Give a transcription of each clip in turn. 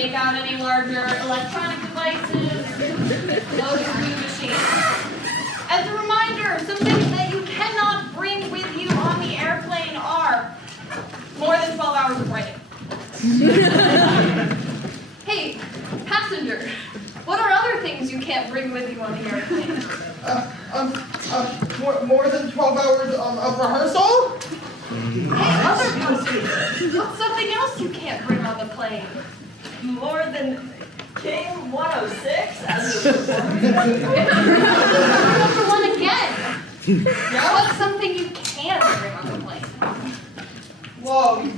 take out any larger electronic devices, load your food machine. As a reminder, some things that you cannot bring with you on the airplane are more than 12 hours of writing. Hey, passenger, what are other things you can't bring with you on the airplane? More than 12 hours of rehearsal? Hey, other passengers, what's something else you can't bring on the plane? More than King 106 as Number one again. Yeah? What's something you can bring on the plane? Whoa.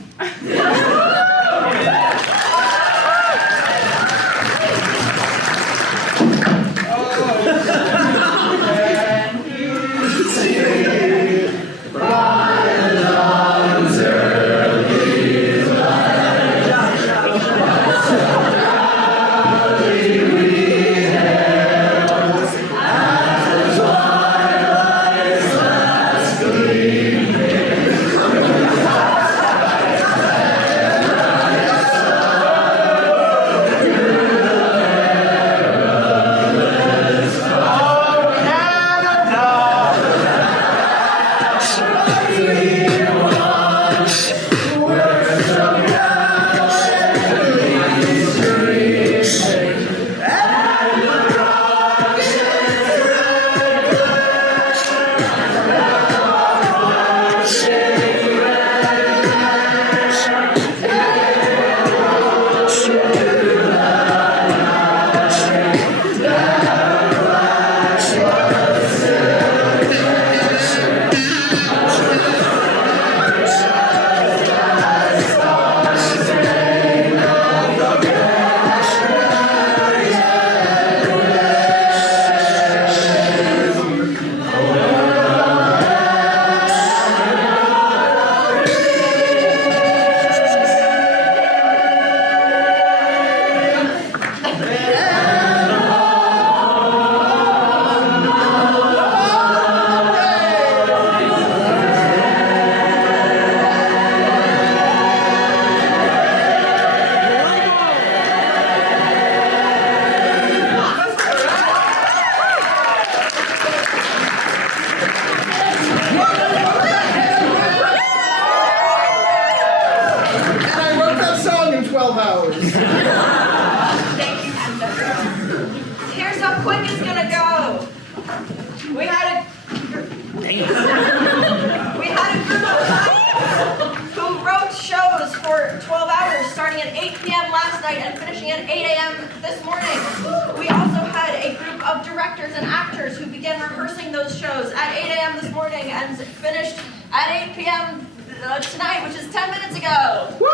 tonight, which is 10 minutes ago. Woo!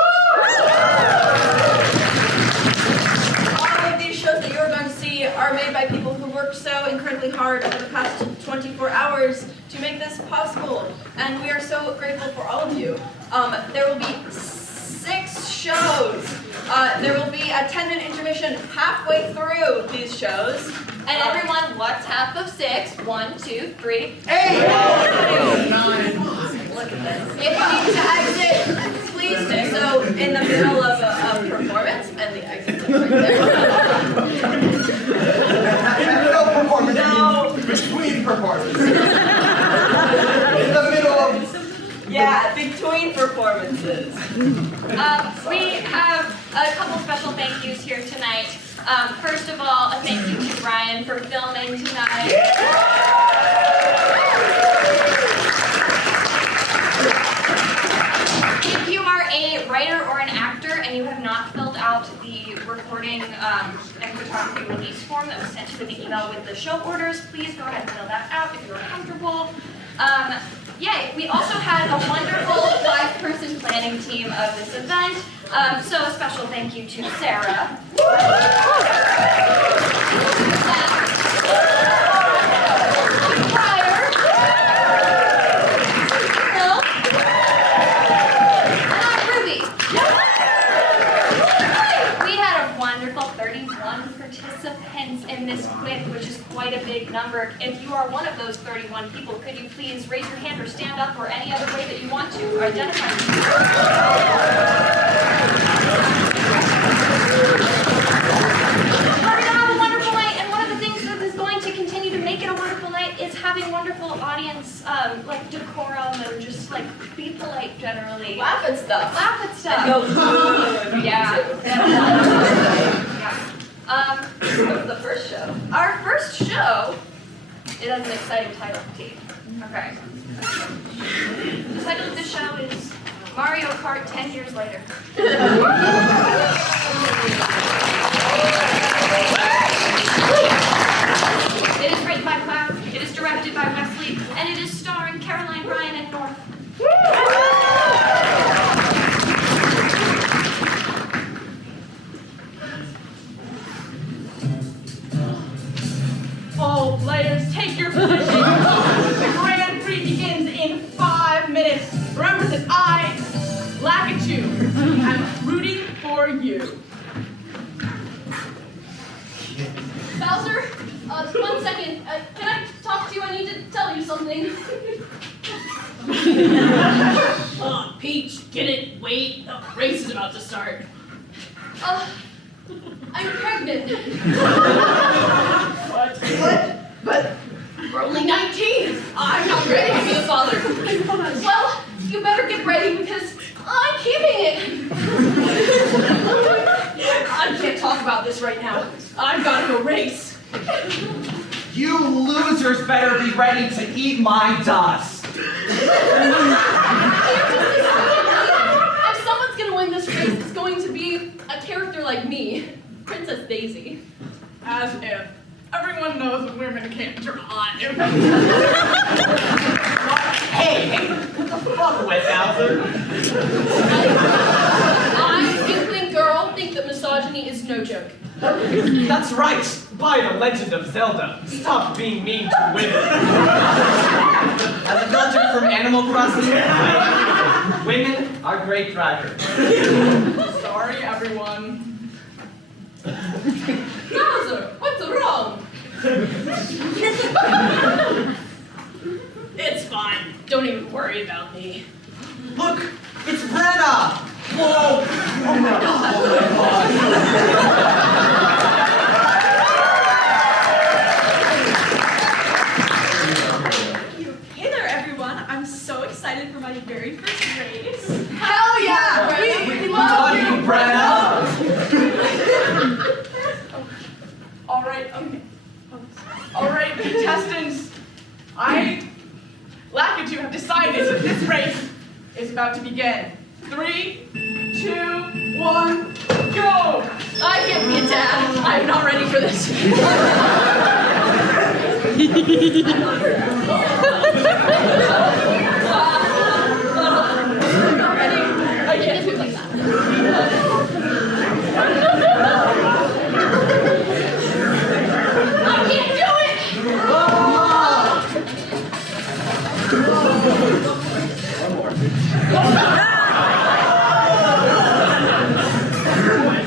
All of these shows that you're going to see are made by people who worked so incredibly hard over the past 24 hours to make this possible, and we are so grateful for all of you. There will be 6 shows. There will be a 10-minute intermission halfway through these shows. And everyone, what's half of 6? 1, 2, 3, 8! 9. Look at this. If you need to exit, please do so in the middle of a performance, and the exit is right there. No performance. No. Between performances. In the middle of. Yeah, between performances. We have a couple special thank yous here tonight. First of all, a thank you to Ryan for filming tonight. If you are a writer or an actor and you have not filled out the recording and photography release form that was sent to you in the email with the show orders, please go ahead and fill that out if you're comfortable. Yeah, we also had a wonderful 5-person planning team of this event. So a special thank you to Sarah. Participants in this quiz, which is quite a big number. If you are one of those 31 people, could you please raise your hand or stand up or any other way that you want to identify yourself? It has an exciting title, T. Okay. The title of this show is Mario Kart 10 Years Later. It is written by Cloude, it is directed by Wesley, and it is starring Caroline, Ryan, and North. All players, take your position. The Grand Prix begins in 5 minutes. Remember that I, Lakitu, am rooting for you. Bowser, 1 second. Can I talk to you? I need to tell you something. Peach, get it? Wait, the race is about to start. I'm pregnant. What? But we're only 19. I'm not ready to be a father. Well, you better get ready because I'm keeping it. I can't talk about this right now. I've got to go race. You losers better be ready to eat my dust. If someone's going to win this race, it's going to be a character like me, Princess Daisy. As if. Everyone knows that women can't drive. Hey, what the fuck with Bowser? I, Inkling Girl, think that misogyny is no joke. That's right. By the Legend of Zelda, stop being mean to women. As a villager from Animal Crossing, women are great drivers. Sorry, everyone. Bowser, what's wrong? It's fine. Don't even worry about me. Look, it's Brenna. Whoa! Oh my god! Oh my god! Hey there, everyone. I'm so excited for my very first race. Hell yeah! We love you, Brenna! All right, contestants. I, Lakitu, have decided that this race is about to begin. 3, 2, 1, go! I can't be a dad. I'm not ready for this. I'm not ready. I can't do it like that. I can't do it!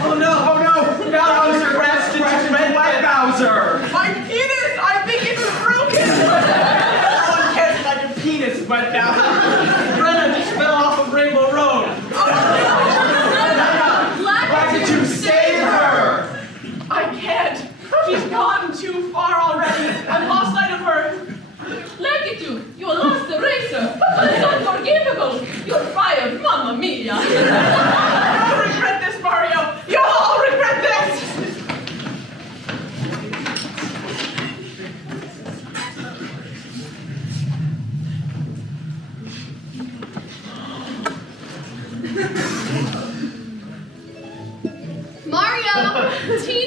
Oh no! Bowser crashed into Red White Bowser! My penis! I think it's broken! No one cares about your penis, Wet Bowser! Brenna just fell off of Rainbow Road! Why did you save her? I can't. She's gone too far already. I've lost sight of her. Lakitu, you lost the racer. It's unforgivable. You're fired, mamma mia. You'll regret this, Mario. You'll all regret this.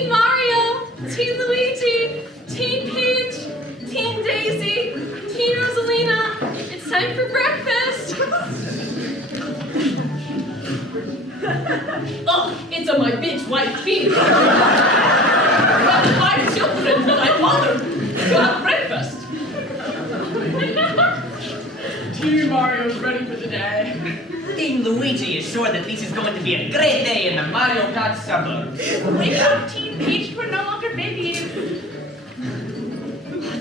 Mario, Teen Luigi, Teen Peach, Teen Daisy, Teen Rosalina. It's time for breakfast. Oh, it's a my bitch white feet. Got 5 children that I fathered to have breakfast. Team Mario's ready for the day. Team Luigi is sure that this is going to be a great day in the Mario Kart suburbs. Wake up, Teen Peach, we're no longer babies.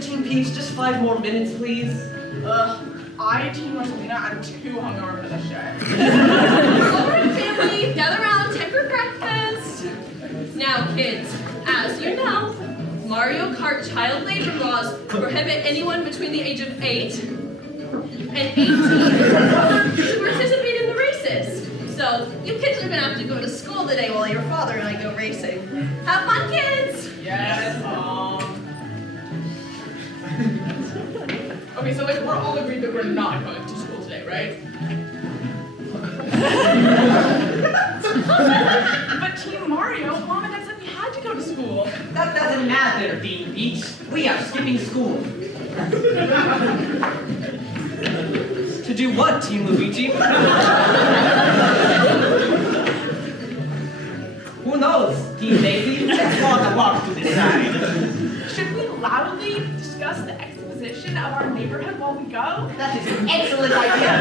Team Peach, just 5 more minutes, please. I, Team Rosalina, I'm too hungover for this shit. All right, family, gather around, time for breakfast. Now, kids, as you know, Mario Kart child labor laws prohibit anyone between the age of 8 and 18 to participate in the races. So, you kids are gonna have to go to school today while your father and I go racing. Have fun, kids! Yes, we're not going to school today, right? But Team Mario, Mom and Dad said we had to go to school. That doesn't matter, Dean Peach. We are skipping school. To do what, Team Luigi? Who knows, Team Daisy? Let's go on a walk to decide. Should we loudly discuss the exposition of our neighborhood while we go? That is an excellent idea,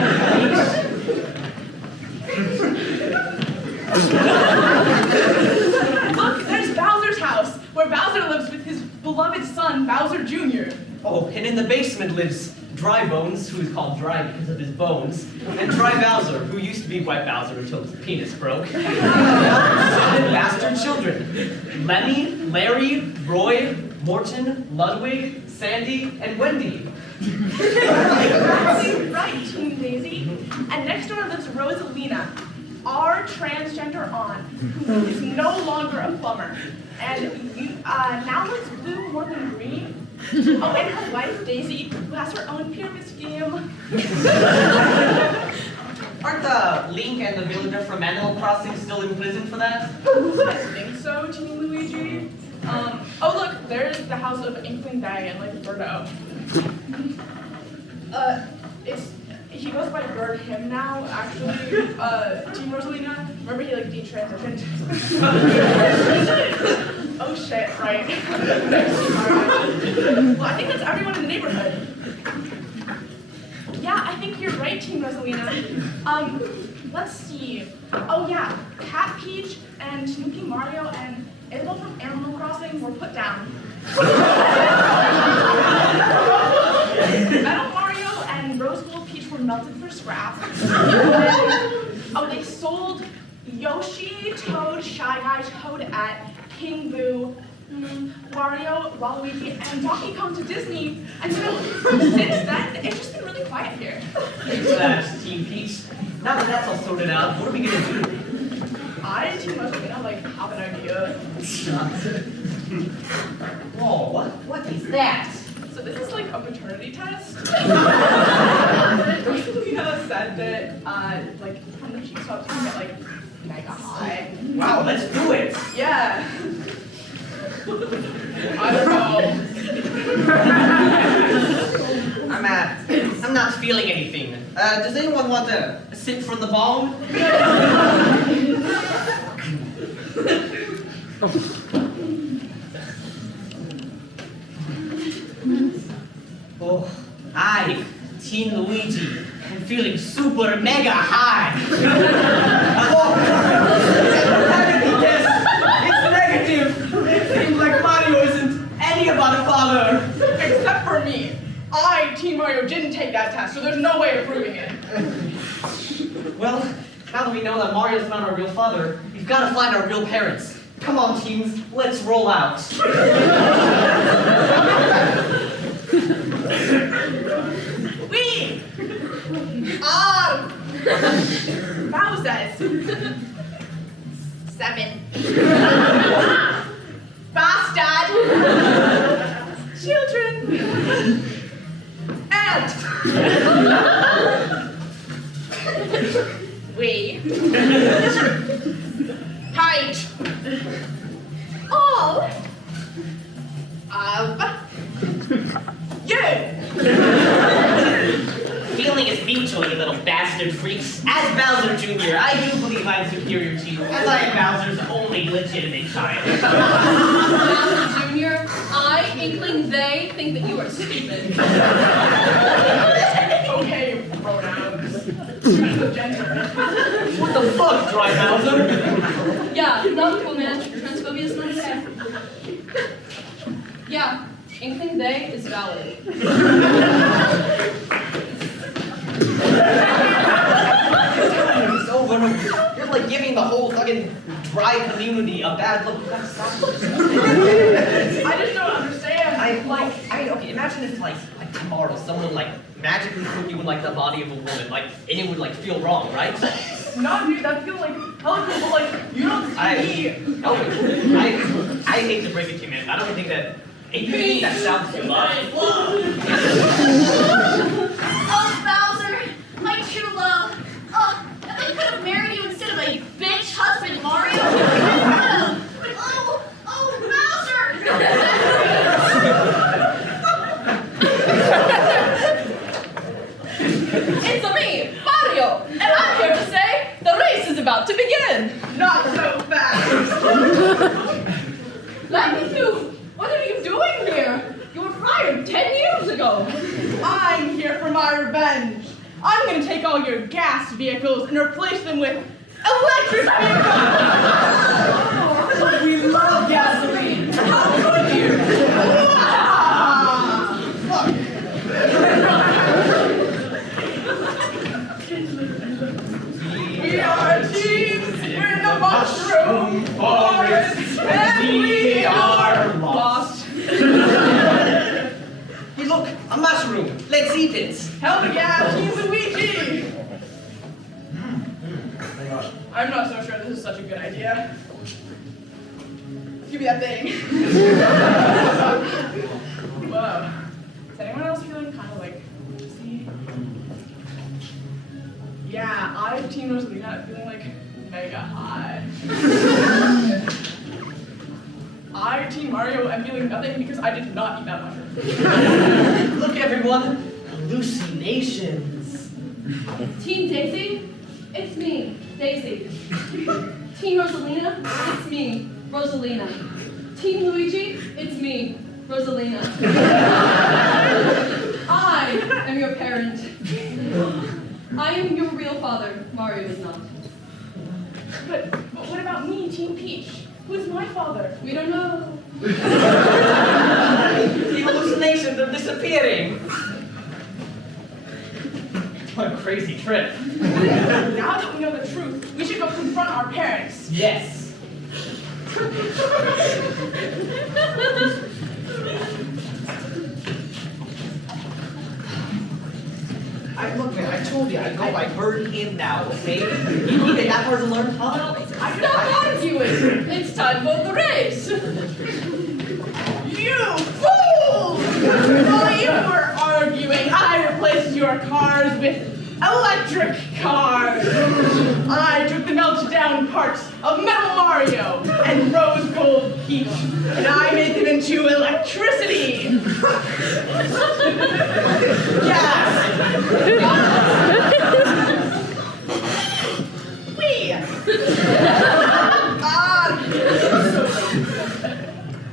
Look, there's Bowser's house, where Bowser lives with his beloved son, Bowser Jr. Oh, and in the basement lives Dry Bones, who is called Dry because of his bones, and Dry Bowser, who used to be White Bowser until his penis broke. 7 bastard children: Lemmy, Larry, Roy, Morton, Ludwig, Sandy, and Wendy. Exactly right, Team Daisy. And next door lives Rosalina, our transgender aunt, who is no longer a plumber, and now looks blue more than green. Oh, and her wife, Daisy, who has her own pyramid scheme. Aren't the Link and the villager from Animal Crossing still in prison for that? I think so, Team Luigi. Oh look, there's the house of Inkling Bay and like Birdo. He goes by Bird him now, actually. Team Rosalina, remember he like detransitioned? Oh shit, right. Well, I think that's everyone in the neighborhood. Yeah, I think you're right, Team Rosalina. Let's see. Oh yeah, Cat Peach and Snoopy Mario and Isabella from Animal Crossing were put down. Metal Mario and Rose Gold Peach were melted for scrap. Oh, they sold Yoshi, Toad, Shy Guy, Toadette, King Boo, Wario, Waluigi, and Donkey Kong to Disney. And so, since then, it's just been really quiet here. That's Team Peach. Now that that's all sorted out, what are we gonna do? I, Team Rosalina, have an idea. Whoa, what is that? So this is like a paternity test. Rosalina said that, from the cheeks up, you can get like mega high. Wow, let's do it. Yeah. I don't know. I'm not feeling anything. Does anyone want a sip from the bone? Oh, I, Teen Luigi, am feeling super mega high. It's negative! It seems like Mario isn't any about a father! Except for me. I, Team Mario, didn't take that test, so there's no way of proving it. Well, now that we know that Mario's not our real father, we've got to find our real parents. Come on, teens, let's roll out. We are Bowsers. 7. Bastard. Children. And we hide all of you. Feeling is mutual, you little bastard freaks. As Bowser Jr., I do believe I'm superior to you, as I am Bowser's only legitimate child. Bowser Jr., I, Inkling, they think that you are stupid. Okay, pronouns. Gender. What the fuck, Dry Bowser? Yeah, not cool, man. Transphobia is not okay. Yeah, Inkling they is valid. It's over. You're like giving the whole fucking Dry community a bad look. You gotta stop this. I just don't understand. Okay, imagine if like tomorrow someone like magically put you in like the body of a woman, like, and it would like feel wrong, right? No, dude, that feels like hella cool, but like, you don't see me. I hate to break it to you, man. I don't think that that sounds too much. Oh, all your gas vehicles and replace them with electric vehicles! We love gasoline! How could you? We are teams, we're in the mushroom forest, and we are lost. Hey, look, a mushroom. Let's eat it. Hell yeah, Team Luigi! I'm not so sure this is such a good idea. Give me that thing. Whoa. Is anyone else feeling kind of like dizzy? Yeah, I'm Team Rosalina, feeling like mega high. I, Team Mario, am feeling nothing because I did not eat that mushroom. Look, everyone. Hallucinations. Team Daisy, it's me, Daisy. Team Rosalina, it's me, Rosalina. Team Luigi, it's me, Rosalina. I am your parent. I am your real father. Mario is not. But what about me, Team Peach? Who's my father? We don't know. The hallucinations are disappearing. What a crazy trip. Now that we know the truth, we should go confront our parents. Yes. Look, man, I told you, I go by bird in now, okay? You need it, that hard to learn, huh? Stop arguing! It's time for the race! You fools! While you were arguing, I replaced your cars with electric cars. I took the melted down parts of Metal Mario and Rose Gold Peach, and I made them into electricity. Yes.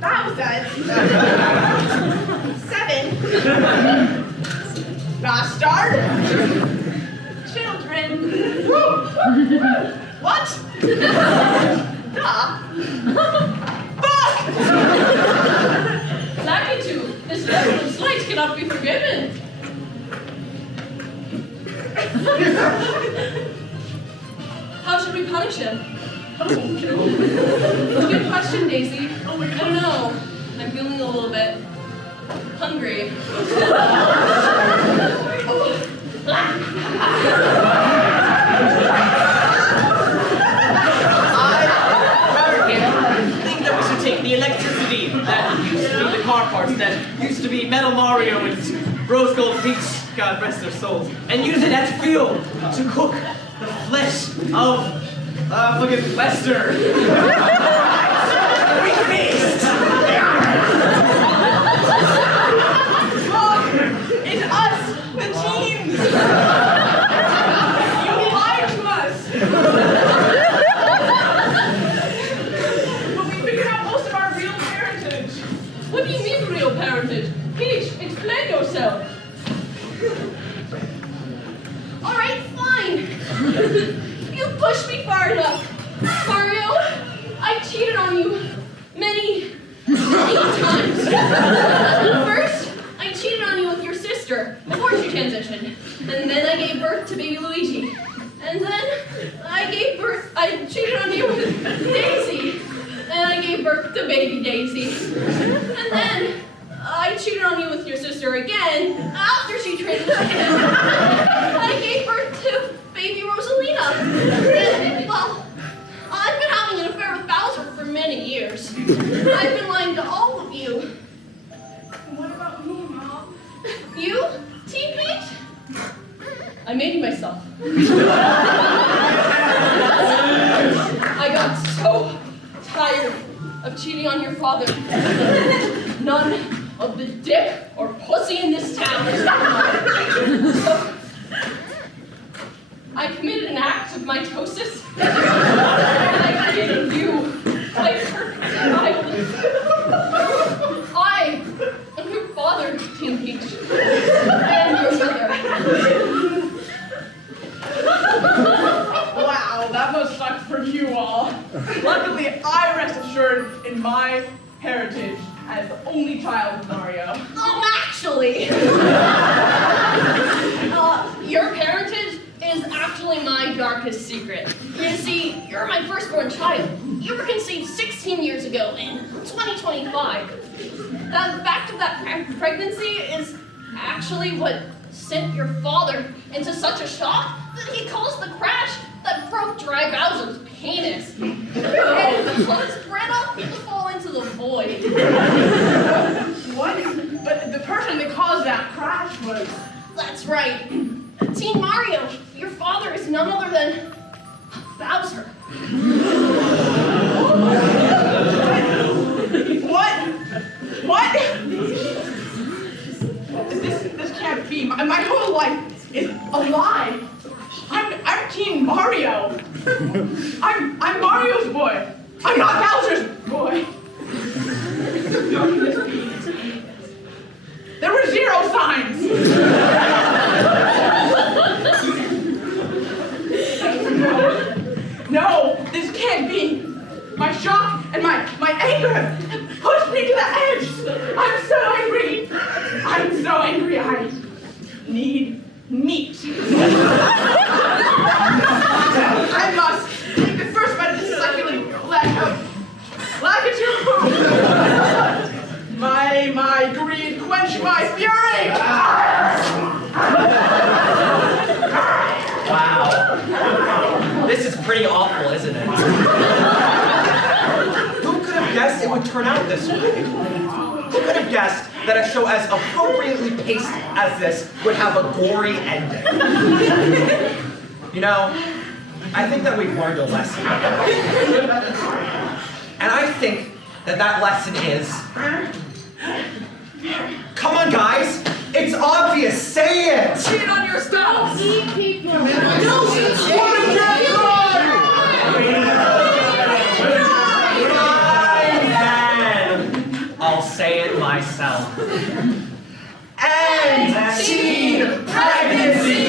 That was that. 7. Bastard. Children. What? Fuck! Lakitu, this level of slight cannot be forgiven. How should we punish him? Good question, Daisy. I don't know. I'm feeling a little bit hungry. I think that we should take the electricity that used to be the car parts, that used to be Metal Mario and Rose Gold Peach, God rest their souls, and use it as fuel to cook the flesh of fucking Lester. We feast! Look! It's us! The teams! You lied to us! But we figured out most of our real parentage. What do you mean real parentage? Peach, explain yourself. All right, fine. You pushed me far enough. Mario, I cheated on you many times. First, I cheated on you with your sister before she transitioned. And then I gave birth to baby Luigi. And then I cheated on you with Daisy. And I gave birth to baby Daisy. And then I cheated on you with your sister again after she transitioned. I gave birth to baby Rosalina. And, well, I've been having an affair with Bowser for many years. I've been lying to all of you. What about me, Mom? You, Team Peach? I made you myself. I got so tired of cheating on your father. None of the dick or pussy in this town is so I committed an act of mitosis. And I created you. I am your father, Team Peach. And your mother. assured in my heritage as the only child of Mario. Actually, your parentage is actually my darkest secret. You see, you're my firstborn child. You were conceived 16 years ago in 2025. The fact of that pregnancy is actually what sent your father into such a shock that he caused the crash that broke Dry Bowser's penis. And caused Brenna to fall into the void. What? But the person that caused that crash was... That's right. Teen Mario, your father is none other than Bowser. What? This can't be. My whole life is a lie. I'm Teen Mario. I'm Mario's boy. I'm not Bowser's boy. There were 0 signs. No, this can't be. My shock and my anger pushed me to the edge. I'm so angry. I need meat. I must take the first bite of this succulent Lakitu. My greed quench my fury. Wow. This is pretty awful, isn't it? Who could have guessed it would turn out this way? Who could have guessed that a show as appropriately paced as this would have a gory ending? You know, I think that we've learned a lesson. And I think that lesson is... Come on, guys! It's obvious! Say it! Cheat on your stuff! Eat people! I'll say it myself. And teen pregnancy!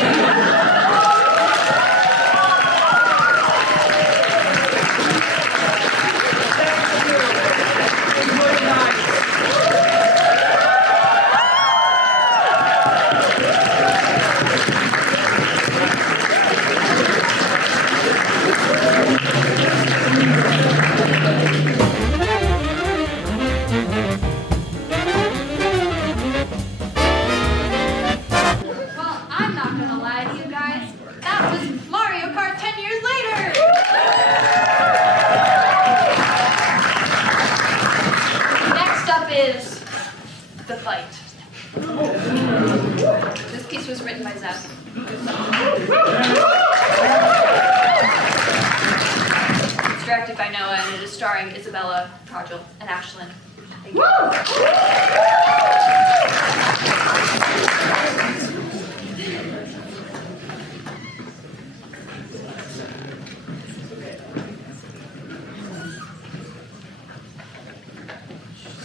Zeph. It's directed by Noah and it is starring Isabella, Kajal, and Ashlyn. Thank you.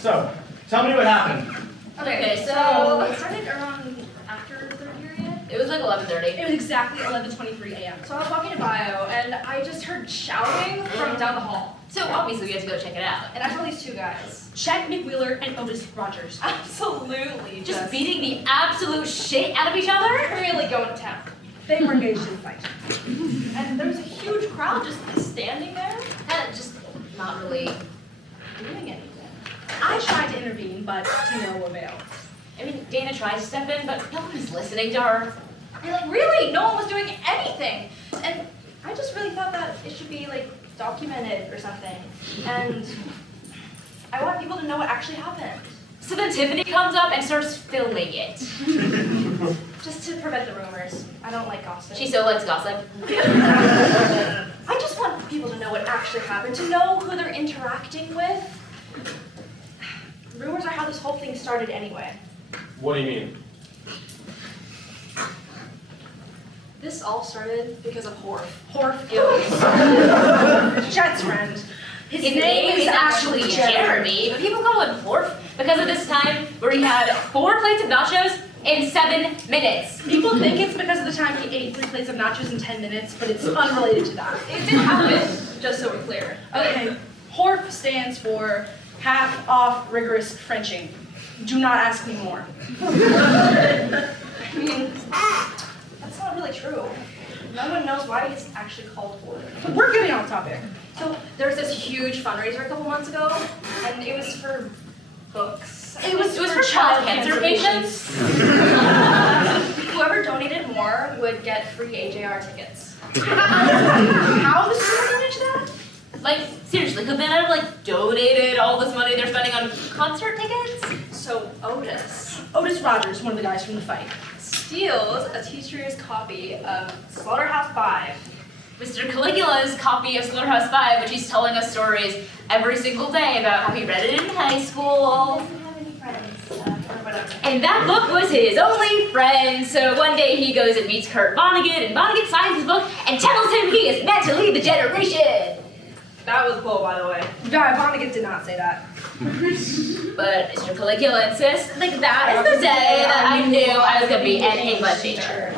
So, tell me what happened. Okay, so it started around after the third period. it was like 11:30. It was exactly 11:23 a.m. So I was walking to bio, and I just heard shouting from down the hall. So obviously we had to go check it out. And I saw these two guys, Chet McWheeler and Otis Rogers. Absolutely. Just beating the absolute shit out of each other? Really going to town. They were engaged in a fight. And there was a huge crowd just standing there and just not really doing anything. I tried to intervene, but to no avail. I mean, Dana tried to step in, but no one was listening to her. And like, really, no one was doing anything. And I just really thought that it should be like documented or something. And I want people to know what actually happened. So then Tiffany comes up and starts filming it. Just to prevent the rumors. I don't like gossip. She so likes gossip. I just want people to know what actually happened, to know who they're interacting with. Rumors are how this whole thing started anyway. What do you mean? This all started because of Horf. Horf Gills. Chet's friend. His name is actually Jeremy, but people call him Horf because of this time where he had 4 plates of nachos in 7 minutes. People think it's because of the time he ate 3 plates of nachos in 10 minutes, but it's unrelated to that. It didn't happen, just so we're clear. Okay, HORF stands for half off rigorous Frenching. Do not ask me more. I mean, that's not really true. No one knows why he's actually called HORF. We're getting off topic. So there was this huge fundraiser a couple months ago, and it was for books. It was for child cancer patients. Whoever donated more would get free AJR tickets. How the school manage that? Like, seriously, could they not have, like, donated all this money they're spending on concert tickets? So Otis Otis Rogers, one of the guys from the fight. steals a teacher's copy of Slaughterhouse 5. Mr. Caligula's copy of Slaughterhouse 5, which he's telling us stories every single day about how he read it in high school. Doesn't have any friends, or whatever. And that book was his only friend, so one day he goes and meets Kurt Vonnegut, and Vonnegut signs his book and tells him he is meant to lead the generation. That was bull, by the way. Guy Vonnegut did not say that. But Mr. Caligula insists, like, that is the day that I knew I was going to be an English teacher.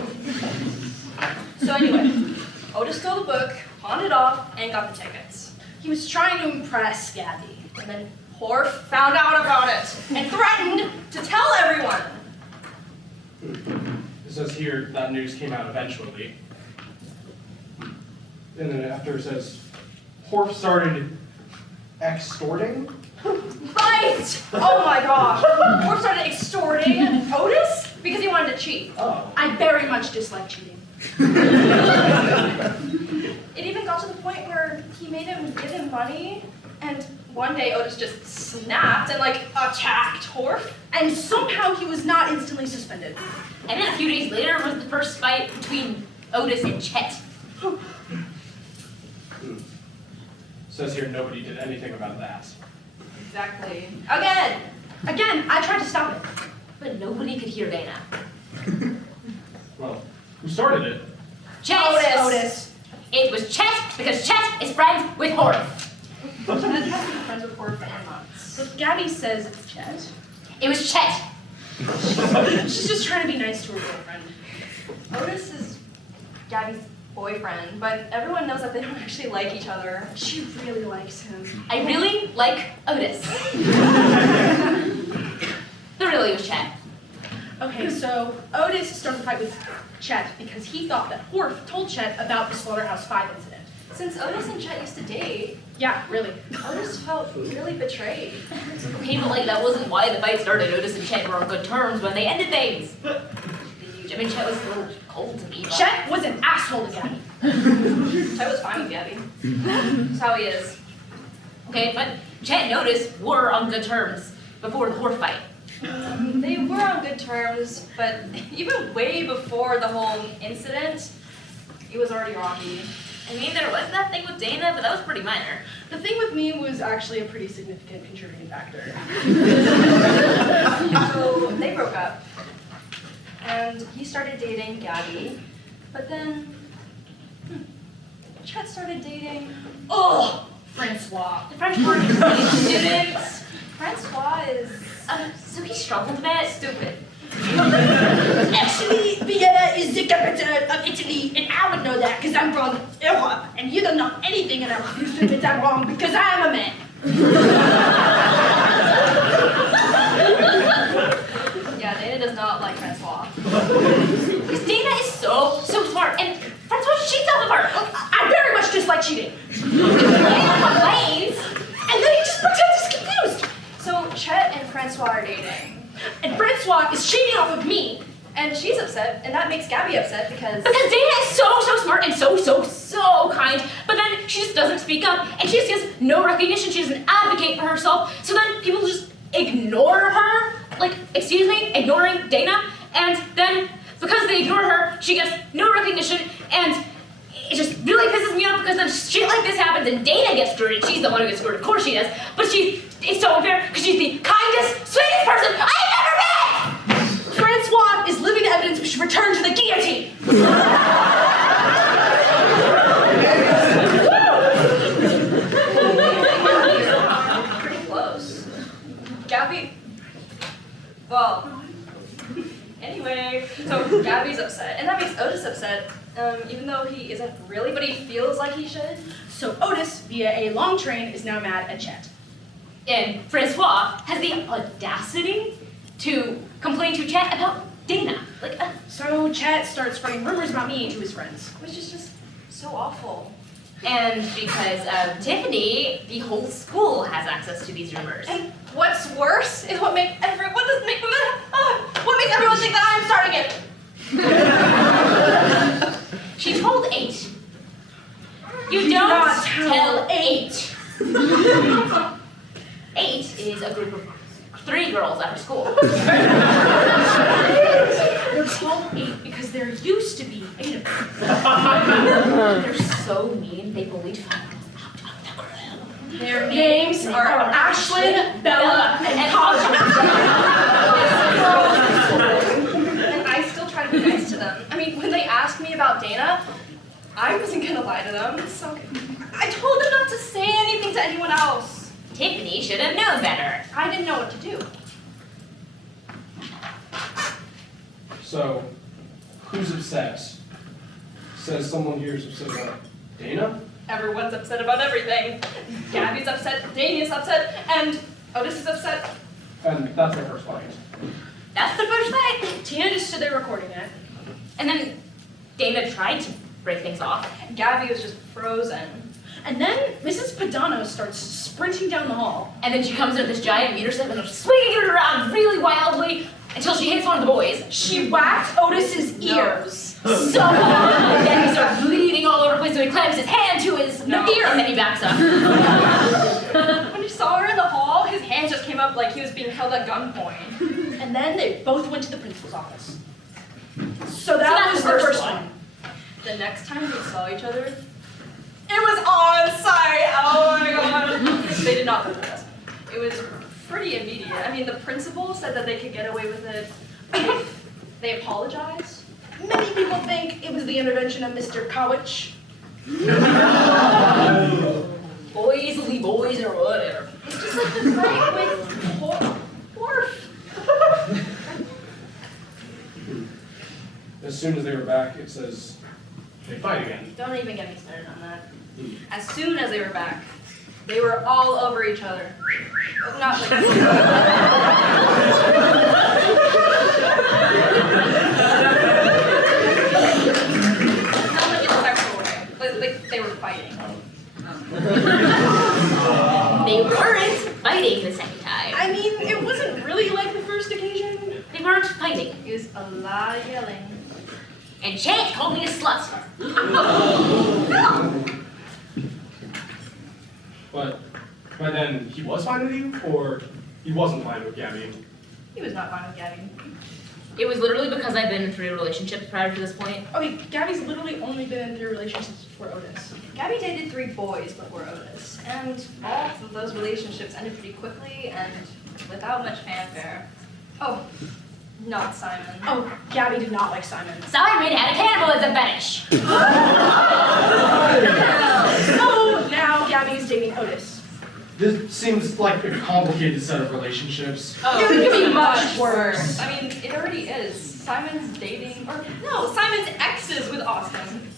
So anyway, Otis stole the book, pawned it off, and got the tickets. He was trying to impress Gabby. And then HORF found out about it and threatened to tell everyone. It says here that news came out eventually. And then after it says, HORF started extorting? Right! Oh my gosh. HORF started extorting Otis because he wanted to cheat. Oh. I very much dislike cheating. It even got to the point where he made him give him money, and one day Otis just snapped and like attacked HORF. And somehow he was not instantly suspended. And then a few days later was the first fight between Otis and Chet. Says here nobody did anything about that. Exactly. Again! Again, I tried to stop it. But nobody could hear Dana. Well, who started it? Chet! Otis. It was Chet because Chet is friends with HORF. And has been friends with HORF for 10 months. But Gabby says it's Chet. It was Chet. She's just trying to be nice to her girlfriend. Otis is Gabby's boyfriend, but everyone knows that they don't actually like each other. She really likes him. I really like Otis. The really was Chet. Okay, so Otis started a fight with Chet because he thought that HORF told Chet about the Slaughterhouse 5 incident. Since Otis and Chet used to date, Yeah, really. Otis felt really betrayed. Okay, but like that wasn't why the fight started. Otis and Chet were on good terms when they ended things. I mean, Chet was a little cold to me. But... Chet was an asshole to Gabby. Chet was fine with Gabby. That's how he is. Okay, but Chet and Otis were on good terms before the HORF fight. They were on good terms, but even way before the whole incident, it was already rocky. I mean, there was that thing with Dana, but that was pretty minor. The thing with me was actually a pretty significant contributing factor. So they broke up, and he started dating Gabby, but then Chet started dating Francois. The French word is students. Francois. Is So he struggled a bit. stupid. Actually, Vienna is the capital of Italy, and I would know that because I'm from Europe, and you don't know anything, and I refuse to admit I'm wrong because I am a man. Yeah, Dana does not like Francois. Because Dana is so smart, and Francois cheats off of her. I very much dislike cheating. Dana complains. And then he just pretends he's confused. So Chet and Francois are dating. And Francois is cheating off of me. And she's upset, and that makes Gabby upset because Because Dana is so smart and so kind, but then she just doesn't speak up, and she just gets no recognition. She doesn't advocate for herself, so then people just ignore her. Like, excuse me, ignoring Dana, and then because they ignore her, she gets no recognition, and it just really pisses me off because then shit like this happens and Dana gets screwed, and she's the one who gets screwed. Of course she does, but it's so unfair because she's the kindest, sweetest person I've ever met! Francois is living evidence we should return to the guillotine. pretty close. Gabby, well, anyway, so Gabby's upset, and that makes Otis upset, even though he isn't really, but he feels like he should. So Otis, via a long train, is now mad at Chet. And Francois has the audacity to complain to Chet about Dana. So Chet starts spreading rumors about me to his friends. Which is just so awful. And because of Tiffany, the whole school has access to these rumors. And what's worse is what makes everyone think that I'm starting it. She told 8. You don't tell 8. 8 is a group of 3 girls after school. They're called 8 because there used to be 8 of them. They're so mean, they bullied 5 girls out of the group. Their names are Ashlyn, Bella, and Kajal. And I still try to be nice to them. I mean, when they asked me about Dana, I wasn't gonna lie to them, so I told them not to say anything to anyone else. Tiffany should have known better. I didn't know what to do. So, who's upset? Says someone here is upset about Dana? Everyone's upset about everything. Gabby's upset, Dania's upset, and Otis is upset. And that's their first fight. That's the first fight. Tina just stood there recording it. And then Dana tried to break things off. Gabby was just frozen. And then Mrs. Padano starts sprinting down the hall. And then she comes in with this giant meter set and swinging it around really wildly until she hits one of the boys. She whacked Otis's ears. So hard, and then he starts bleeding all over the place, so he clamps his hand to his ear, and then he backs up. When he saw her in the hall, his hands just came up like he was being held at gunpoint. And then they both went to the principal's office. So that was the first one. The next time we saw each other, it was on site. Oh my god. They did not go to us. It was pretty immediate. I mean, the principal said that they could get away with it if they apologized. Many people think it was the intervention of Mr. Cawich. Boys will be boys or whatever. It's just like the fight with Worf. As soon as they were back, it says they fight again. Don't even get me started on that. As soon as they were back, they were all over each other. Not like not like in a sexual way. Like they were fighting. They weren't fighting the second time. I mean, it wasn't really like the first occasion. They weren't fighting. It was a lot of yelling. And Jake called me a slut. But by then, he was fine with you, or he wasn't fine with Gabby? He was not fine with Gabby. It was literally because I've been in 3 relationships prior to this point. Okay, Gabby's literally only been in 3 relationships before Otis. Gabby dated 3 boys before Otis, and all of those relationships ended pretty quickly and without much fanfare. Oh, not Simon. Oh, Gabby did not like Simon. Simon had a cannibalism fetish. So now Gabby's dating Otis. This seems like a complicated set of relationships. Oh, it could be much worse. I mean, it already is. Simon's dating, or no, Simon's ex is with Austin.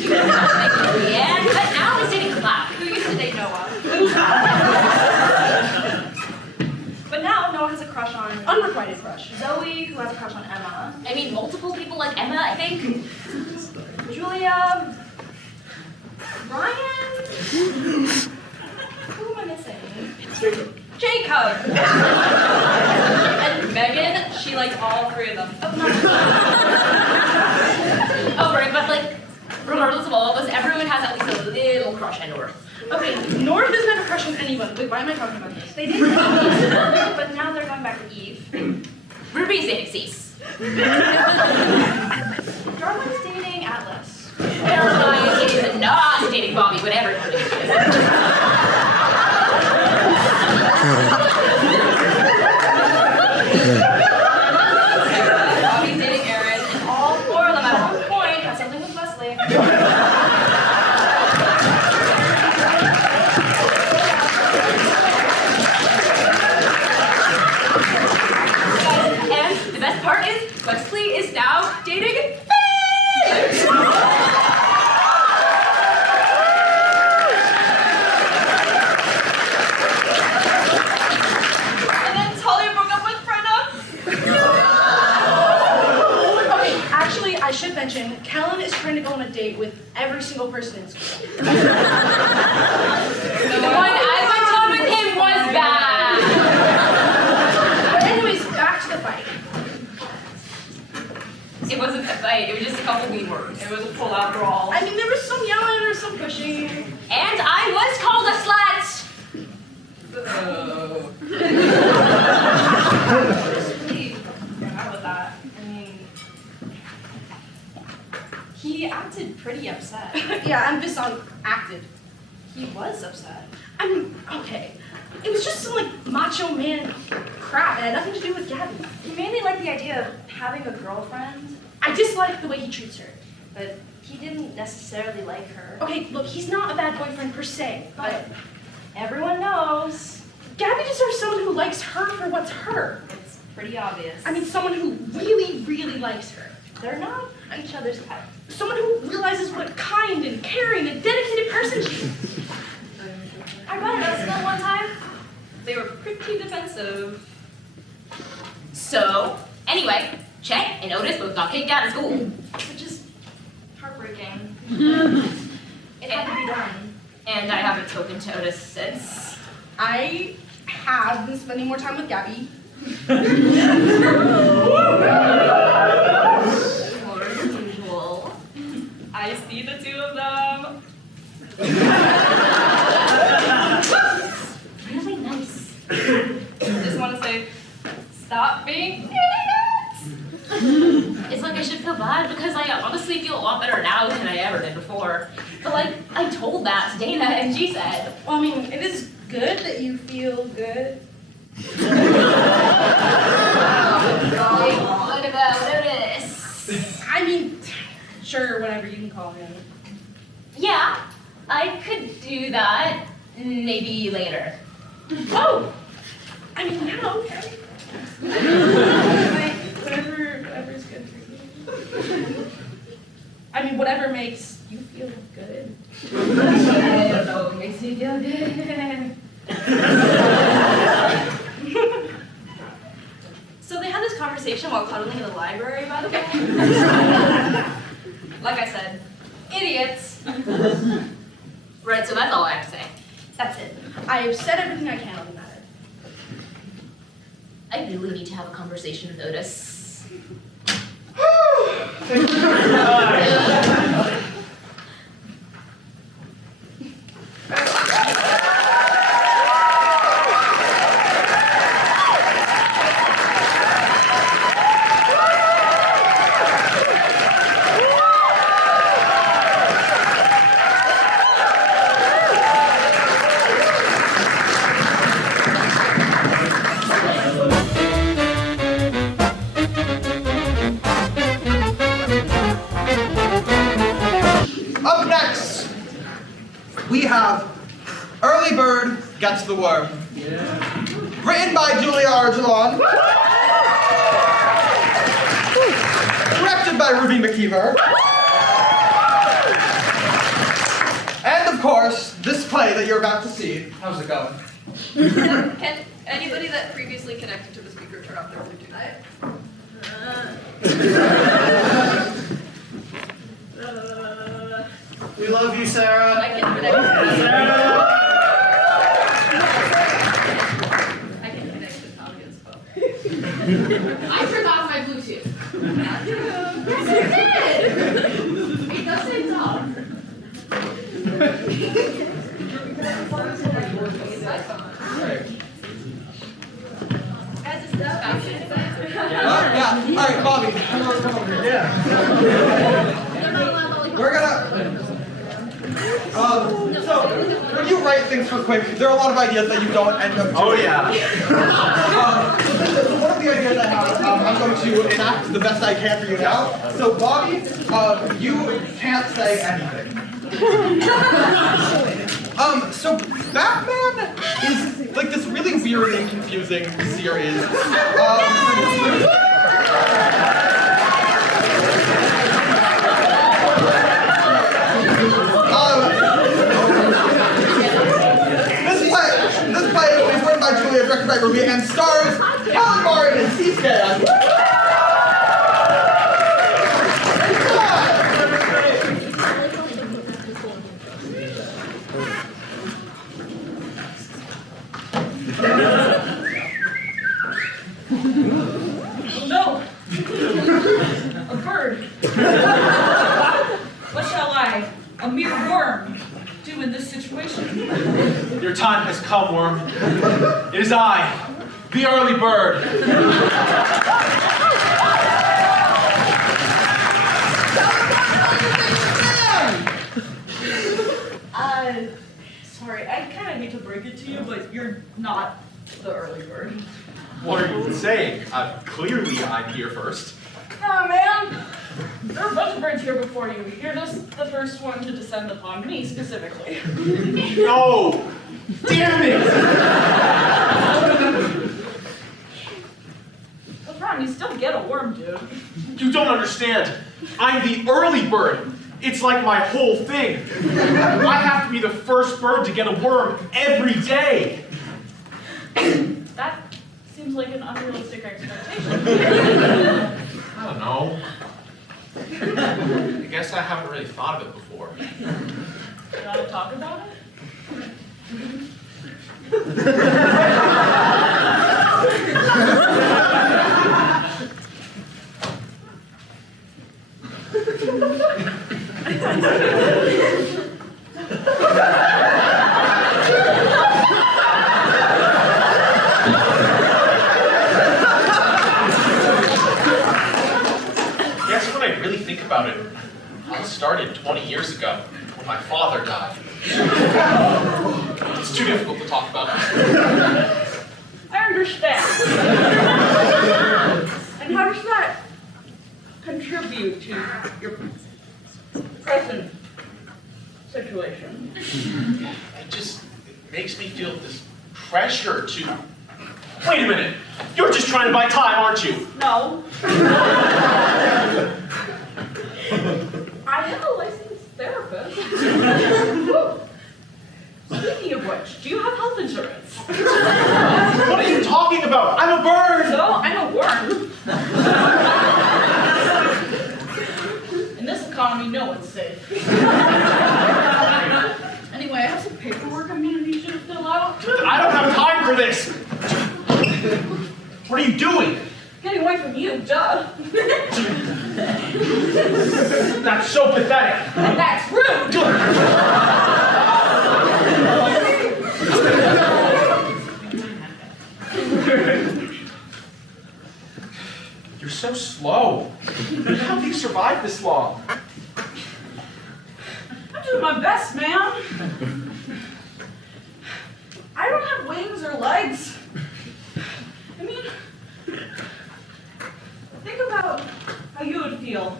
Yeah, but now he's dating Cloude. Who used to date Noah. But now Noah has a crush on Unrequited crush. Zoe, who has a crush on Emma. I mean, multiple people like Emma, I think. Julia. Ryan. Who am I missing? Jakob. And Megan, she liked all 3 of them. Oh, right, but like, regardless of all of us, everyone has at least a little crush on North. Okay, North doesn't have a crush on anyone. Wait, why am I talking about this? They did but now they're going back to Eve. Ruby's dating Cease. Darwin's dating Atlas. Caroline is not dating Bobby, whatever her name is. Bobby's dating Aaron, and all 4 of them at one point had something with Wesley. And the best part is, Wesley is now dating Phin! date with every single person in school. The one I went on with him was bad. But anyways, back to the fight. It wasn't a fight, it was just a couple mean words. It was a full-out brawl. I mean, there was some yelling or some pushing. And I was called a slut! How about that? I mean, he acted pretty upset. Yeah, emphasis on acted. He was upset. I mean, okay. It was just some, like, macho man crap. It had nothing to do with Gabby. He mainly liked the idea of having a girlfriend, I dislike the way he treats her. but he didn't necessarily like her. Okay, look, he's not a bad boyfriend per se, but Everyone knows. Gabby deserves someone who likes her for what's her. It's pretty obvious. I mean, someone who really, really likes her. they're not each other's type. Someone who realizes what a kind and caring and dedicated person she is. I brought it up to them one time. They were pretty defensive. So, anyway, Chet and Otis both got kicked out of school. Which is heartbreaking. It had to be done. And I haven't spoken to Otis since. I have been spending more time with Gabby. Or usual. I see the two of them. Really nice. Just want to say, stop being It's like I should feel bad because I honestly feel a lot better now than I ever did before. But like, I told that to Dana and she said, Well, I mean, it is good that you feel good. what about Otis? I mean, sure, whatever you can call him. Yeah, I could do that. Maybe later. Oh! I mean, now, okay. Whatever's good for you. I mean, whatever makes you feel good. I don't know what makes me feel good. So they had this conversation while cuddling in the library, by the way. Like I said, idiots. Right, so that's all I have to say. That's it. I have said everything I can on the matter. I really need to have a conversation with Otis. Up next, we have Early Bird Gets the Worm. Written by Julia Argilan. Directed by McKeever. And of course, this play that you're about to see. How's it going? Can anybody that previously connected to the speaker turn off their Bluetooth? We love you, Sarah. I can connect. I can connect to Talia's phone. I turned off my Bluetooth. Not true. Yes, you did! It doesn't talk. Guys, it's stuff. Yeah. All right, Bobby. Come over here. Yeah. We're gonna. So when you write things for quick, there are a lot of ideas that you don't end up doing. Oh, yeah. So one of the ideas I have, I'm going to enact the best I can for you now. So Bobby, you can't say anything. So Batman is like this really weird and confusing series. This play is written by Julia, directed by Ruby, and stars Caramadre and C-Scan. No. A bird. What shall I, a mere worm, do in this situation? Your time has come, worm. It is I, the early bird. Sorry, I kind of hate to break it to you, but you're not the early bird. What are you saying? Clearly I'm here first. Nah, man. There are a bunch of birds here before you. You're just the first one to descend upon me, specifically. No! Damn it! What's wrong? You still get a worm, dude. You don't understand. I'm the early bird. It's like my whole thing. I have to be the first bird to get a worm every day. That seems like an unrealistic expectation. I don't know. I guess I haven't really thought of it before. You want to talk about it? Guess when I really think about it, all started 20 years ago when my father died. It's too difficult to talk about. I understand. And how does that contribute to your present situation? It just makes me feel this pressure to... Wait a minute! You're just trying to buy time, aren't you? No. I am a licensed therapist. Speaking of which, do you have health insurance? What are you talking about? I'm a bird! No, I'm a worm. In this economy, no one's safe. Anyway, I have some paperwork I'm going to need you to fill out. I don't have time for this! What are you doing? Getting away from you, duh. That's so pathetic. And that's rude. You're so slow. How do you survive this long? I'm doing my best, man. I don't have wings or legs. I mean, think about how you would feel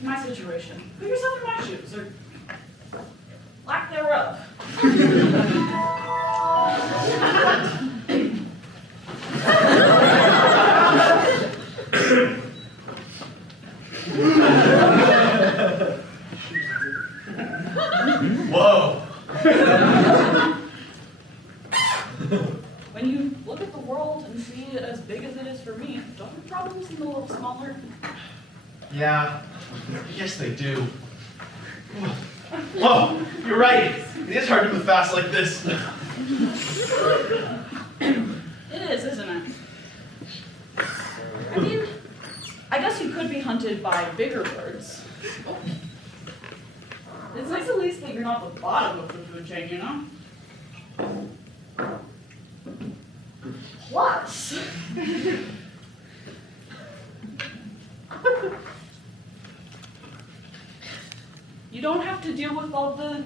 in my situation. Put yourself in my shoes, or lack thereof. Whoa. When you look at the world and see it as big as it is for me, don't your problems seem a little smaller? Yeah, yes they do. Whoa, you're right. It is hard to move fast like this. It is, isn't it? I mean, I guess you could be hunted by bigger birds. It's nice at least that you're not the bottom of the food chain, you know? Plus, you don't have to deal with all the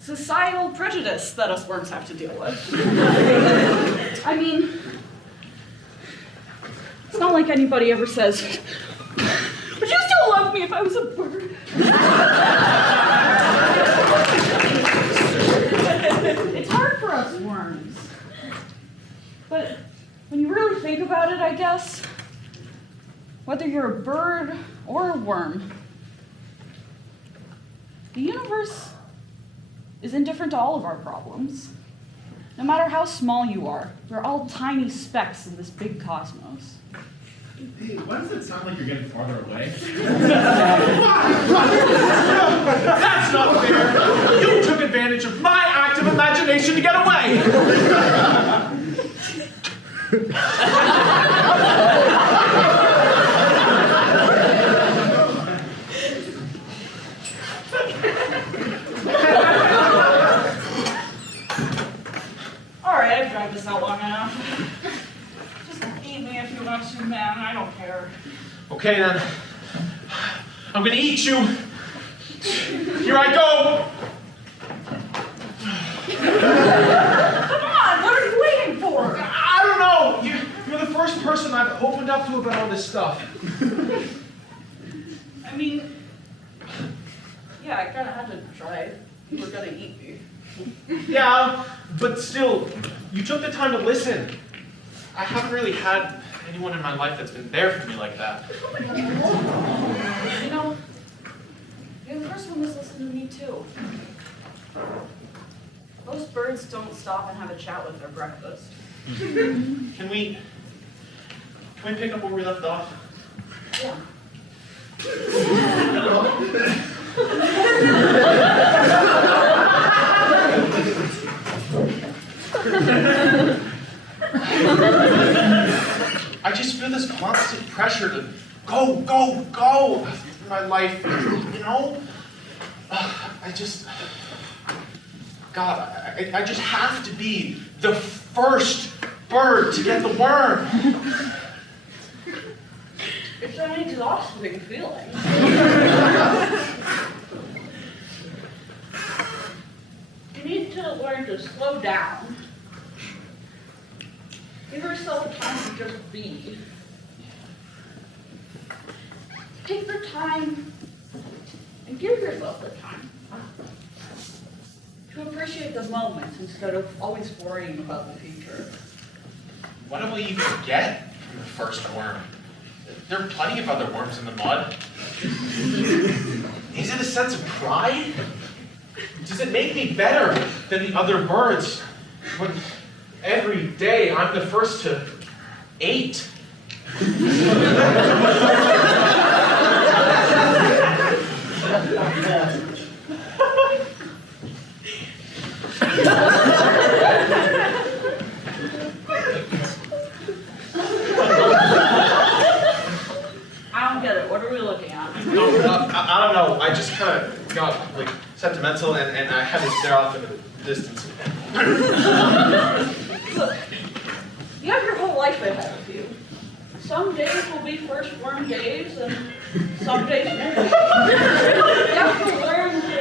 societal prejudice that us worms have to deal with. I mean, it's not like anybody ever says, "Would you still love me if I was a bird?" It's hard for us worms. But when you really think about it, I guess, whether you're a bird or a worm, the universe is indifferent to all of our problems. No matter how small you are, we're all tiny specks in this big cosmos. Hey, why does it sound like you're getting farther away? That's not fair! You took advantage of my act of active imagination to get away. Alright, I've dragged this out long enough. Just eat me if you want to, man. I don't care. Okay then. I'm gonna eat you. Here I go. Come on, what are you waiting for? I don't know. You're the first person I've opened up to about all this stuff. I mean, yeah, I kind of had to try. You were gonna eat me. Yeah, but still, you took the time to listen. I haven't really had anyone in my life that's been there for me like that. You know, you're the first one that's listened to me too. Most birds don't stop and have a chat with their breakfast. Can we pick up where we left off? Yeah. I just feel this constant pressure to go, go, go through my life, you know? I just have to be the first bird to get the worm. It's an exhausting feeling. You need to learn to slow down. Give yourself time to just be. Take the time and give yourself the time to appreciate the moment instead of always worrying about the future. What will we even get from the first worm? There are plenty of other worms in the mud. Is it a sense of pride? Does it make me better than the other birds when every day I'm the first to eat? I don't get it. What are we looking at? I don't know. I just kind of got like sentimental, and I had to stare off into the distance. Look, you have your whole life ahead of you. Some days will be first worm days, and some days won't. You have to learn to,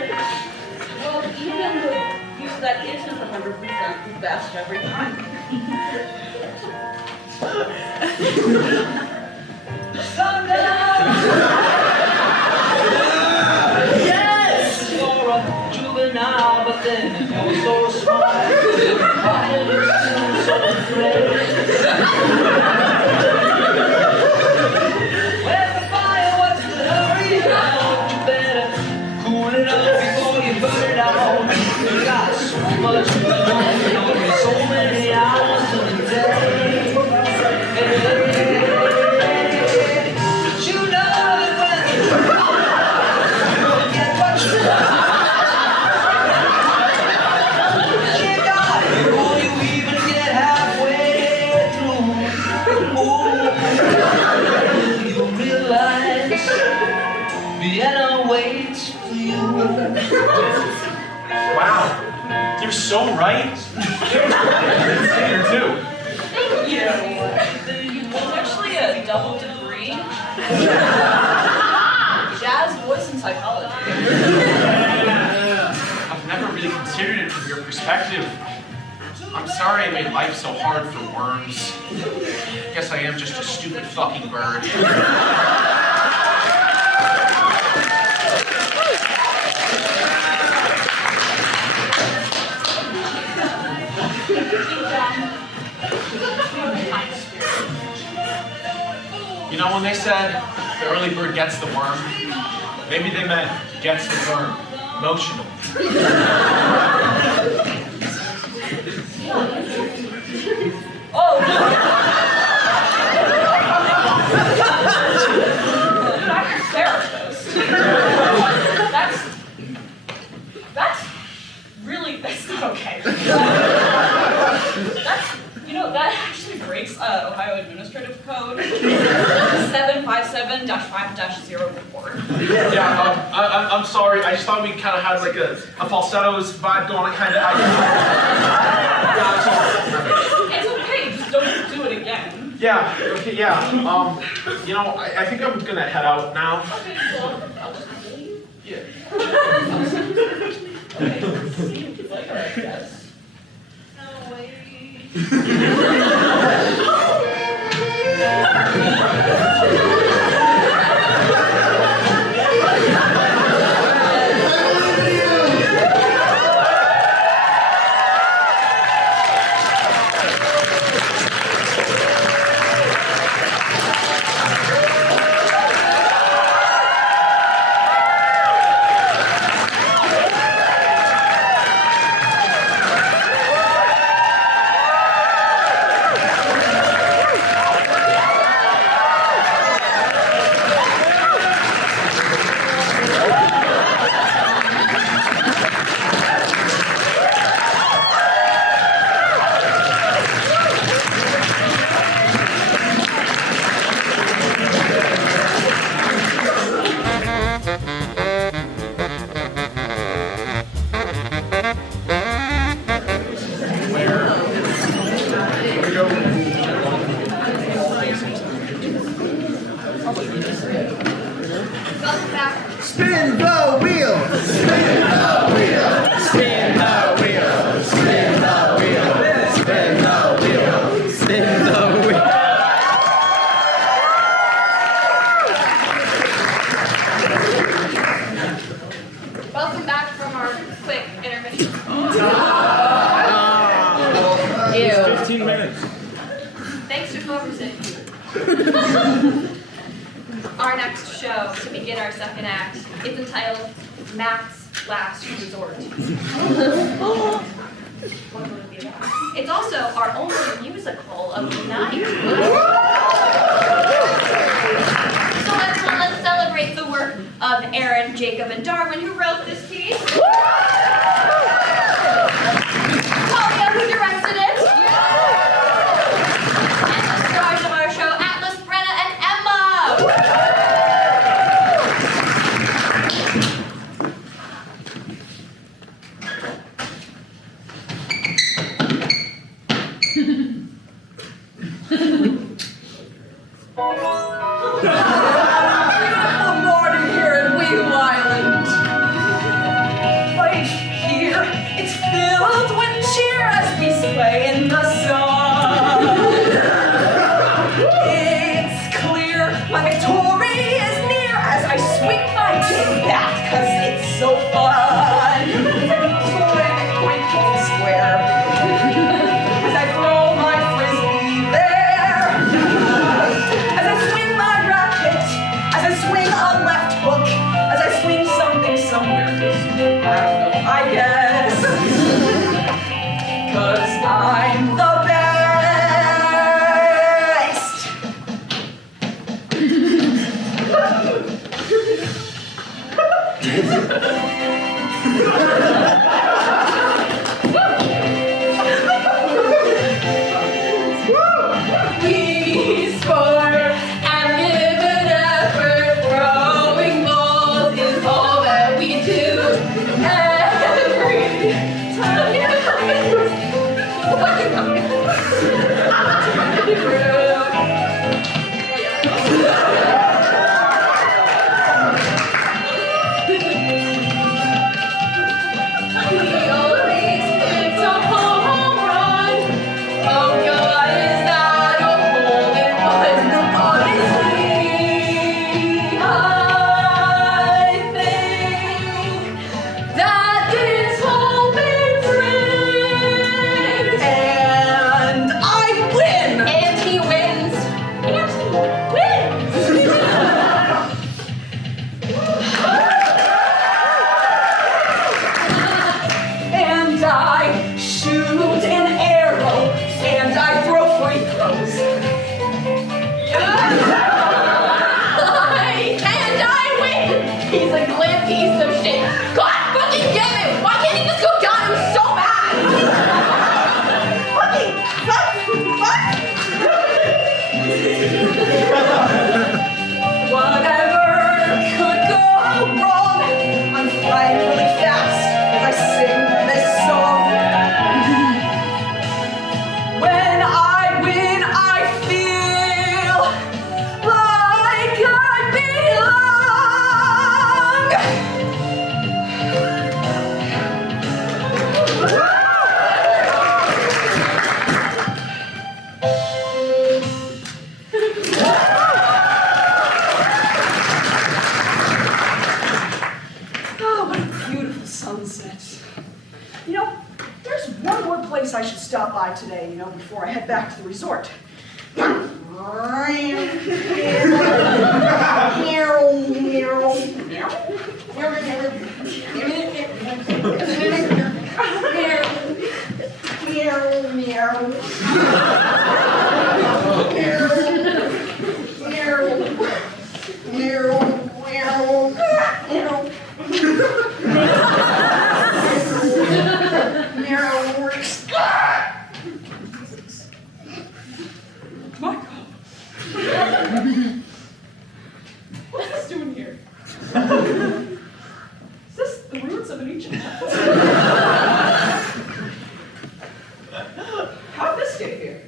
well, even the view that isn't 100% the best every time. Yes! You're a juvenile, but then you're so smart. Why are you still so afraid? Where's the fire? What's the hurry? You better cool it up before you burn it out. You got so much going on, so many hours in the day. But you know that when you get what you want, you got it before you even get halfway through. Oh, you realize Vienna waits for you. Wow, you're so right. Good singer too. Thank you. It's actually a double degree. Jazz, voice, and psychology. I've never really considered it from your perspective. I'm sorry I made life so hard for worms. Guess I am just a stupid fucking bird. You know, when they said the early bird gets the worm, maybe they meant gets the worm emotional. Oh, I'm your therapist. That's really, that's not okay. You know, that actually breaks Ohio Administrative Code 757-5-0-4. Yeah, I'm sorry. I just thought we kind of had like a falsettos vibe going on, kind of. It's okay, just don't do it again. Yeah. Okay. Yeah. You know, I think I'm gonna head out now. Okay, so I'll just leave. Yeah. Okay, seems like I guess. No, wait. Spin the wheel! Spin the wheel! Spin the wheel! Spin the wheel! Spin the wheel! Spin the wheel! Welcome back from our quick intermission. Ew. 15 minutes. Thanks to whoever said you. Our next show, to begin our second act, is entitled Matt's Last Resort. It's also our only musical of the night. So everyone, let's celebrate the work of Aaron, Jakob, and Darwin, who wrote this piece. Talia, who directed it. And the stars of our show, Atlas, Brenna, and Emma. Beautiful morning here in Weevil Island. Right here, it's filled with cheer as we sway in the sun. It's clear my victory is near as I swing my chin back, 'cause it's so fun. Point square. As I throw my frisbee there. As I swing my racket, as I swing a left hook, as I swing something somewhere. I don't know, I guess. 'Cause I'm the best. Sport and give an effort. Throwing balls is all that we do. Every time you come in, what you come in. He always hits a home run. Oh God, is that a hole in one? Honestly, I think that this whole thing's rigged. And I win! And he Oh, what a beautiful sunset. You know, there's one more place I should stop by today, you know, before I head back to the resort. Michael! What's this doing here? Is this the ruins of an ancient temple? How'd this get here?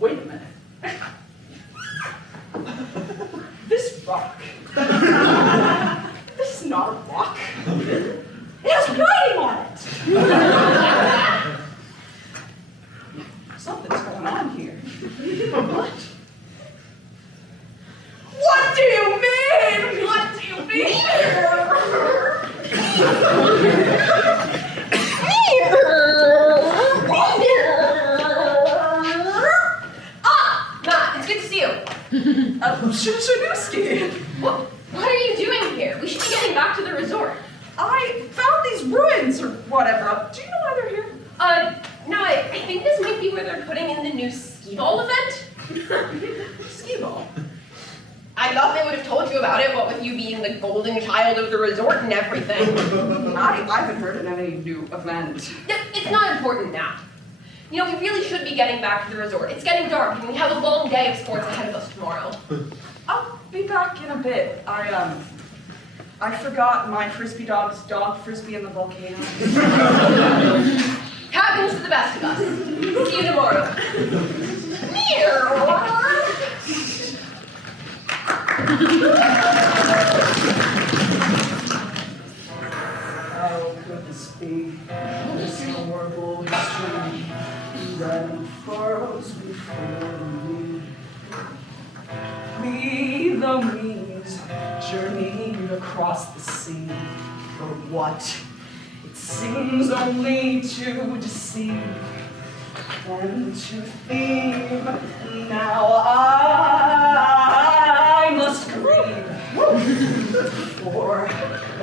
Wait a minute. This rock. This is not a rock. It has writing on it. Something's going on here. What? What do you mean? What do you mean? Matt, it's good to see you. Shinshinosuke. What are you doing here? We should be getting back to the resort. I found these ruins or whatever. Do you know why they're here? No, I think this might be where they're putting in the new skee ball event. Ski ball. I thought they would have told you about it, what with you being the golden child of the resort and everything. I haven't heard of any new event. It's not important now. You know, we really should be getting back to the resort. It's getting dark, and we have a long day of sports ahead of us tomorrow. I'll be back in a bit. I forgot my frisbee dog's dog frisbee in the volcano. Happens to the best of us. See you tomorrow. How could this be? This horrible history that unfurls before me. We, the means, journeyed across the sea. For what? It seems only to deceive and to thieve. Now I must grieve for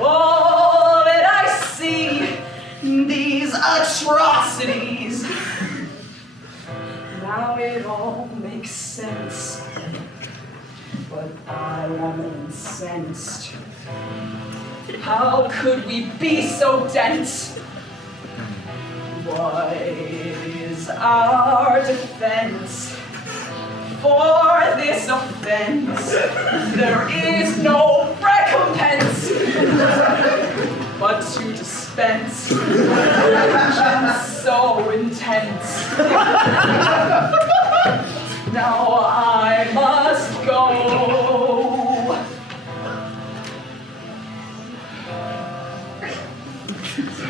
all that I see, these atrocities. Now it all makes sense, but I am incensed. How could we be so dense? What is our defense for this offense? There is no recompense but to dispense vengeance so intense. Now I must go.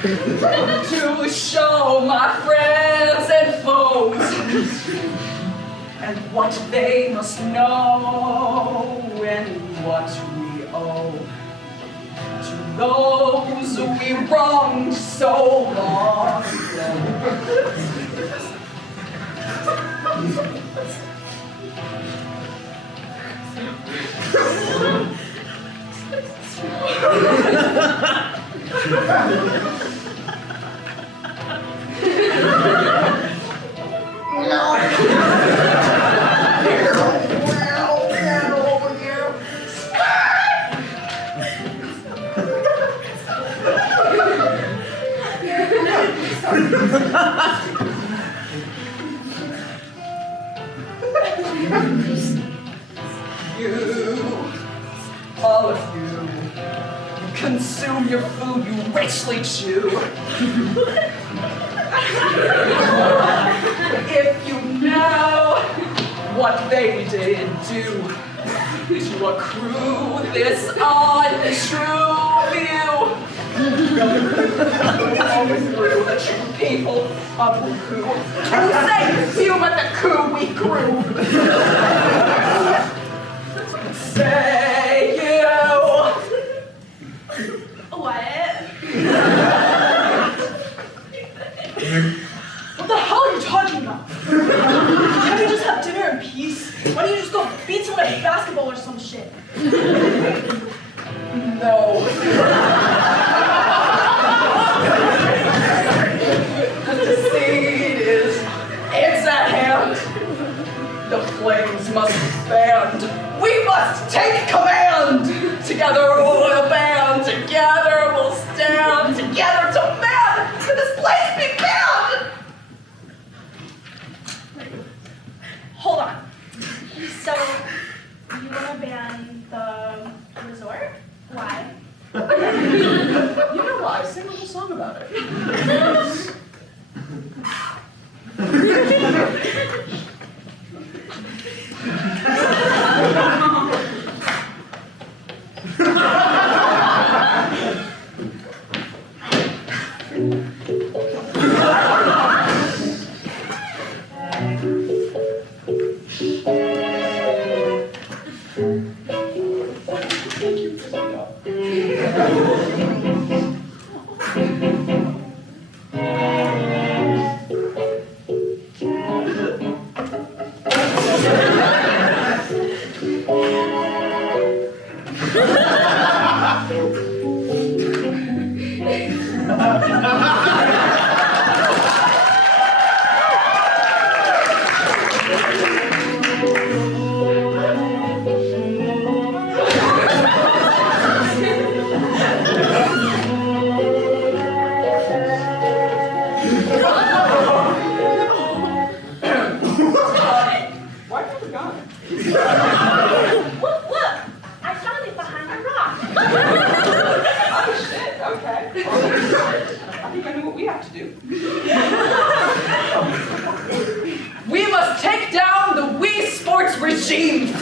To show my friends and foes and what they must know and what we owe to those we wronged so long ago. You, all of you, consume your food you richly chew. If you know what they did do to accrue this untrue view. couple who say you at the coup we grew. Say you. What? What the hell are you talking about? Can't we just have dinner in peace? Why don't you just go beat someone at basketball or some shit? No. The seed is, it's at hand. The flames must be fanned. We must take command. Together we'll band. Together we'll stand. Together to man. Can this place be banned? Hold on. So, you want to ban the resort? Why? You know why? Sing a little song about it.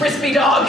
Frisbee dog!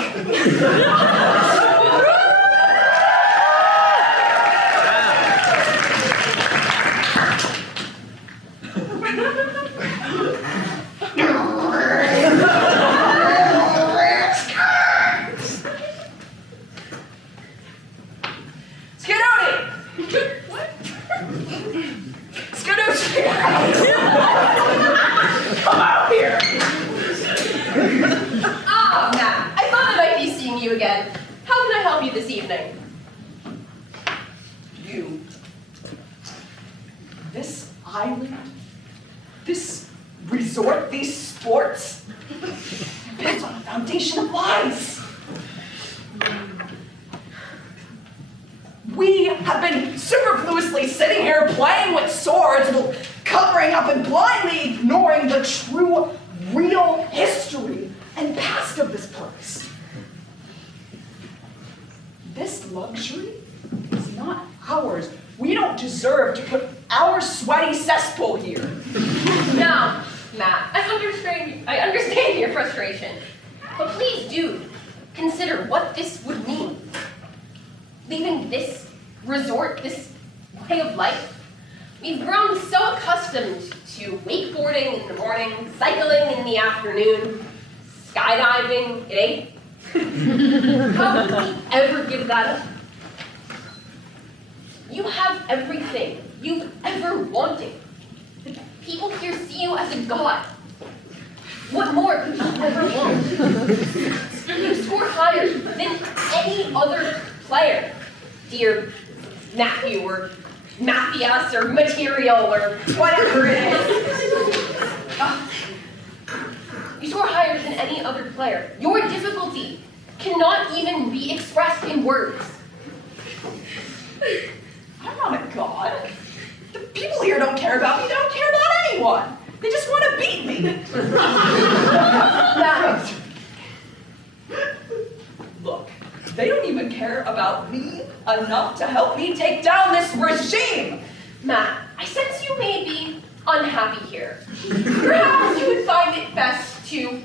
Enough to help me take down this regime! Matt, I sense you may be unhappy here. Perhaps you would find it best to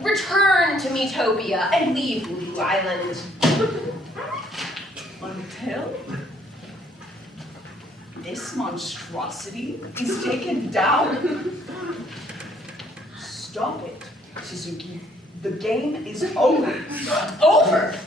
return to Metopia and leave Blue Island. Until? this monstrosity is taken down. Stop it, Suzuki. The game is over. Over!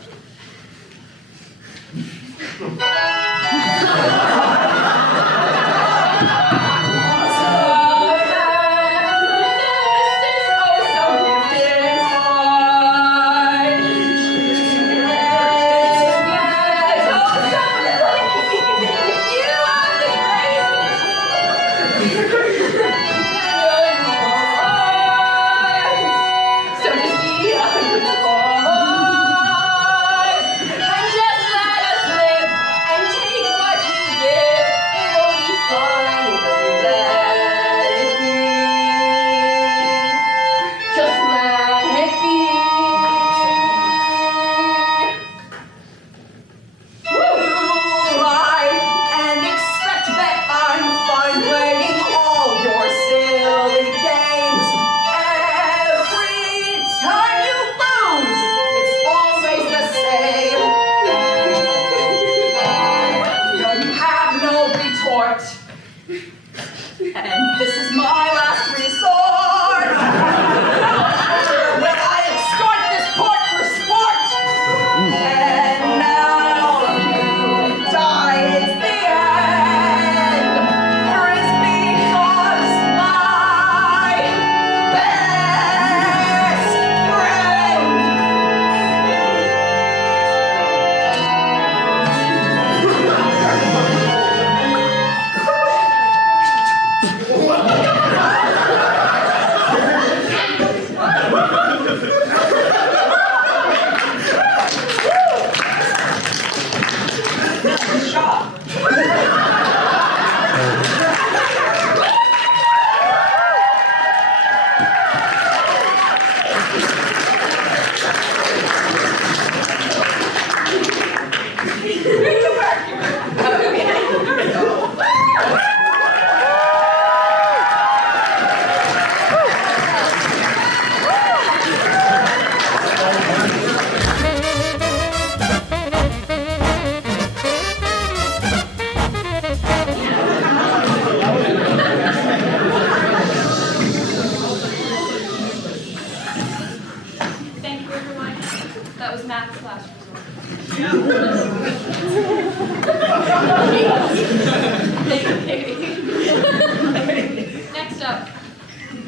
Next up,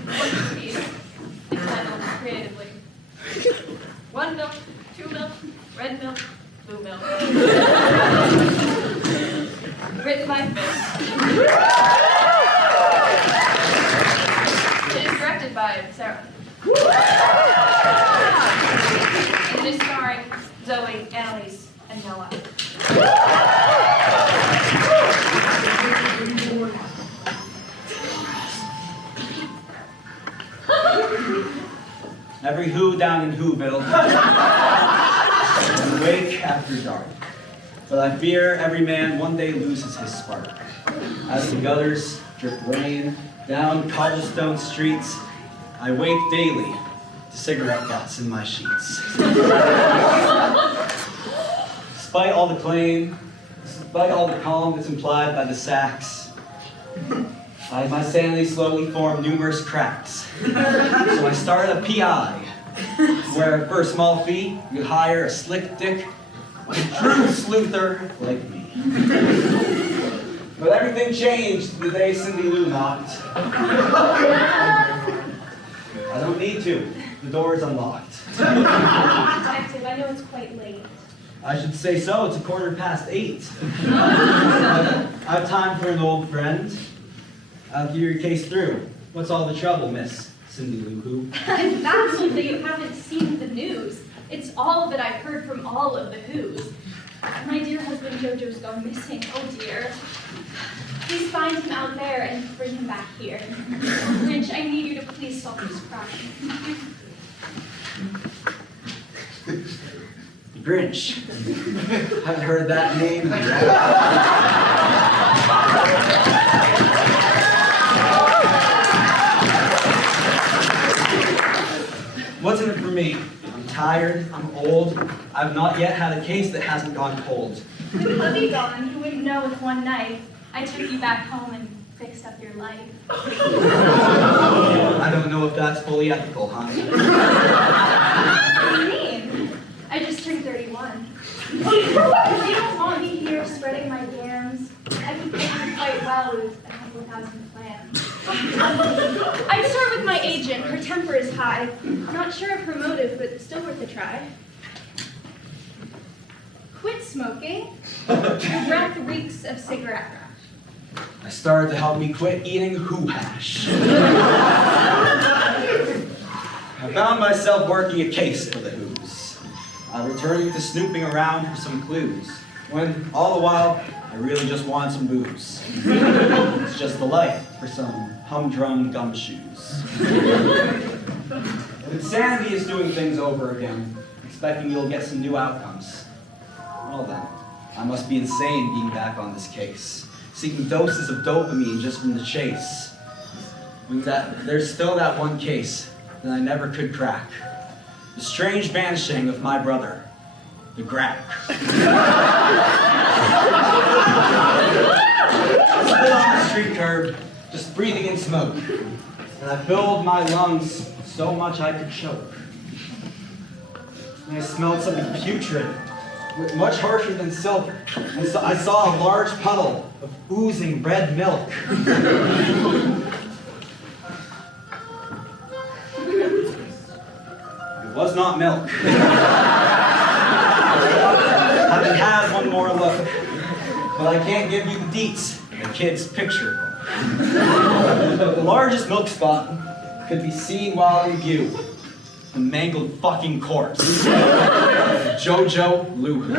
one piece entitled creatively. 1 milk, 2 milk, red milk, blue milk. Written by Phin. It is directed by Sarah. And it is starring Zoe, Annalise, and Noah. Every who down in Whoville, and wake after dark. But I fear every man one day loses his spark. As the gutters drip rain down cobblestone streets, I wake daily to cigarette butts in my sheets. Despite all the calm that's implied by the sacks, my sanity slowly formed numerous cracks. So I started a PI, where for a small fee, you hire a slick dick, a true sleuther like me. But everything changed the day Cindy Lou knocked. I don't need to. The door is unlocked. Detective, I know it's quite late. I should say so. It's 8:15. I have time for an old friend. I'll hear your case through. What's all the trouble, Miss Cindy Lou Who? It's fascinating that you haven't seen the news. It's all that I've heard from all of the Who's. My dear husband Jojo's gone missing. Oh dear. Please find him out there and bring him back here. Grinch, I need you to please stop this crying. Grinch. Haven't heard that name. What's in it for me? I'm tired, I'm old, I've not yet had a case that hasn't gone cold. The puppy gone, you wouldn't know with one night. I took you back home and fixed up your life. I don't know if that's fully ethical, honey. What do you mean? I just turned 31. If you don't want me here spreading my yams, I can fit in quite well with a couple thousand plans. I'd start with my agent. Her temper is high. Not sure of her motive, but still worth a try. Quit smoking. Your breath reeks of cigarette wrap. I started to help me quit eating hoo hash. I found myself working a case for the Who's. Returning to snooping around for some clues, when all the while, I really just wanted some booze. It's just the life for some humdrum gumshoes. If insanity is doing things over again, expecting you'll get some new outcomes, well then, I must be insane being back on this case, seeking doses of dopamine just from the chase. There's still that one case that I never could crack. The strange vanishing of my brother, the Grack. I stood on the street curb, just breathing in smoke, and I filled my lungs so much I could choke. And I smelled something putrid, much harsher than silk, and so I saw a large puddle of oozing red milk. It was not milk. Haven't had one more look, but I can't give you the deets in the kid's picture book. The largest milk spot could be seen while in view. The mangled fucking corpse of Jojo Luhu.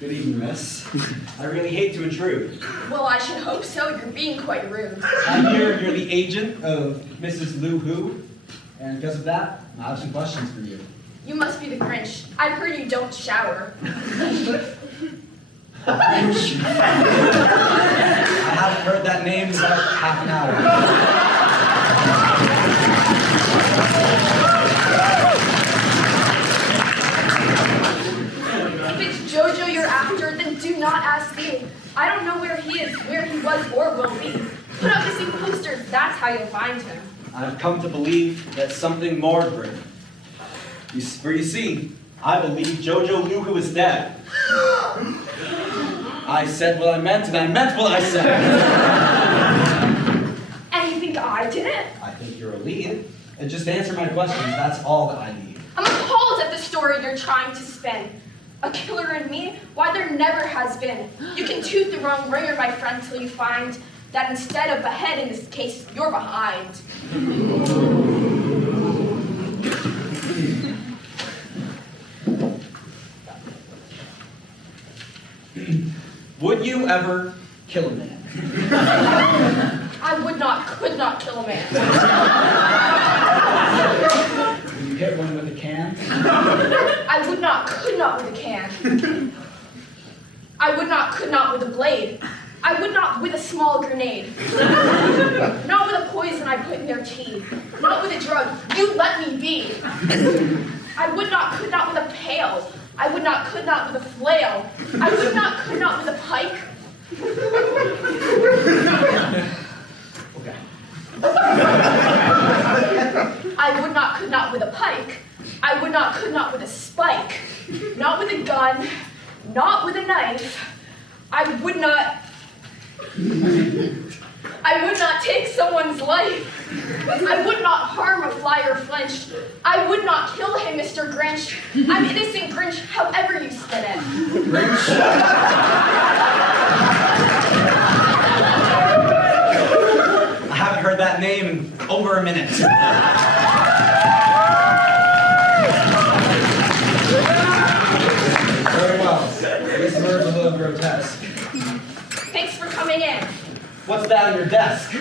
Good evening, miss. I really hate to intrude. Well, I should hope so. You're being quite rude. I hear you're the agent of Mrs. Luhu, and because of that, I have some questions for you. You must be the Grinch. I've heard you don't shower. I haven't heard that name in about half an hour. If it's Jojo you're after, then do not ask me. I don't know where he is, where he was, or will be. Put up missing posters, that's how you'll find him. I've come to believe that something more grim. You see, I believe Jojo Luhu is dead. I said what I meant, and I meant what I said. And you think I did it? I think you're a lead. And just answer my questions, that's all that I need. I'm appalled at the story you're trying to spin. A killer in me? Why, there never has been. You can toot the wrong ringer, my friend, till you find that instead of ahead in this case, you're behind. Would you ever kill a man? I would not, could not kill a man. Would you hit one with a can? I would not, could not with a can. I would not, could not with a blade. I would not with a small grenade. Not with a poison I put in their tea. Not with a drug you let me be. I would not, could not with a pail. I would not, could not with a flail. I would not, could not with a pike. Okay. I would not, could not with a pike. I would not, could not with a spike. Not with a gun. Not with a knife. I would not take someone's life. I would not harm a fly or flinch. I would not kill him, Mr. Grinch. I'm innocent Grinch, however you spin it. Grinch? I haven't heard that name in over a minute. Very well. This word's a little grotesque. Thanks for coming in. What's that on your desk?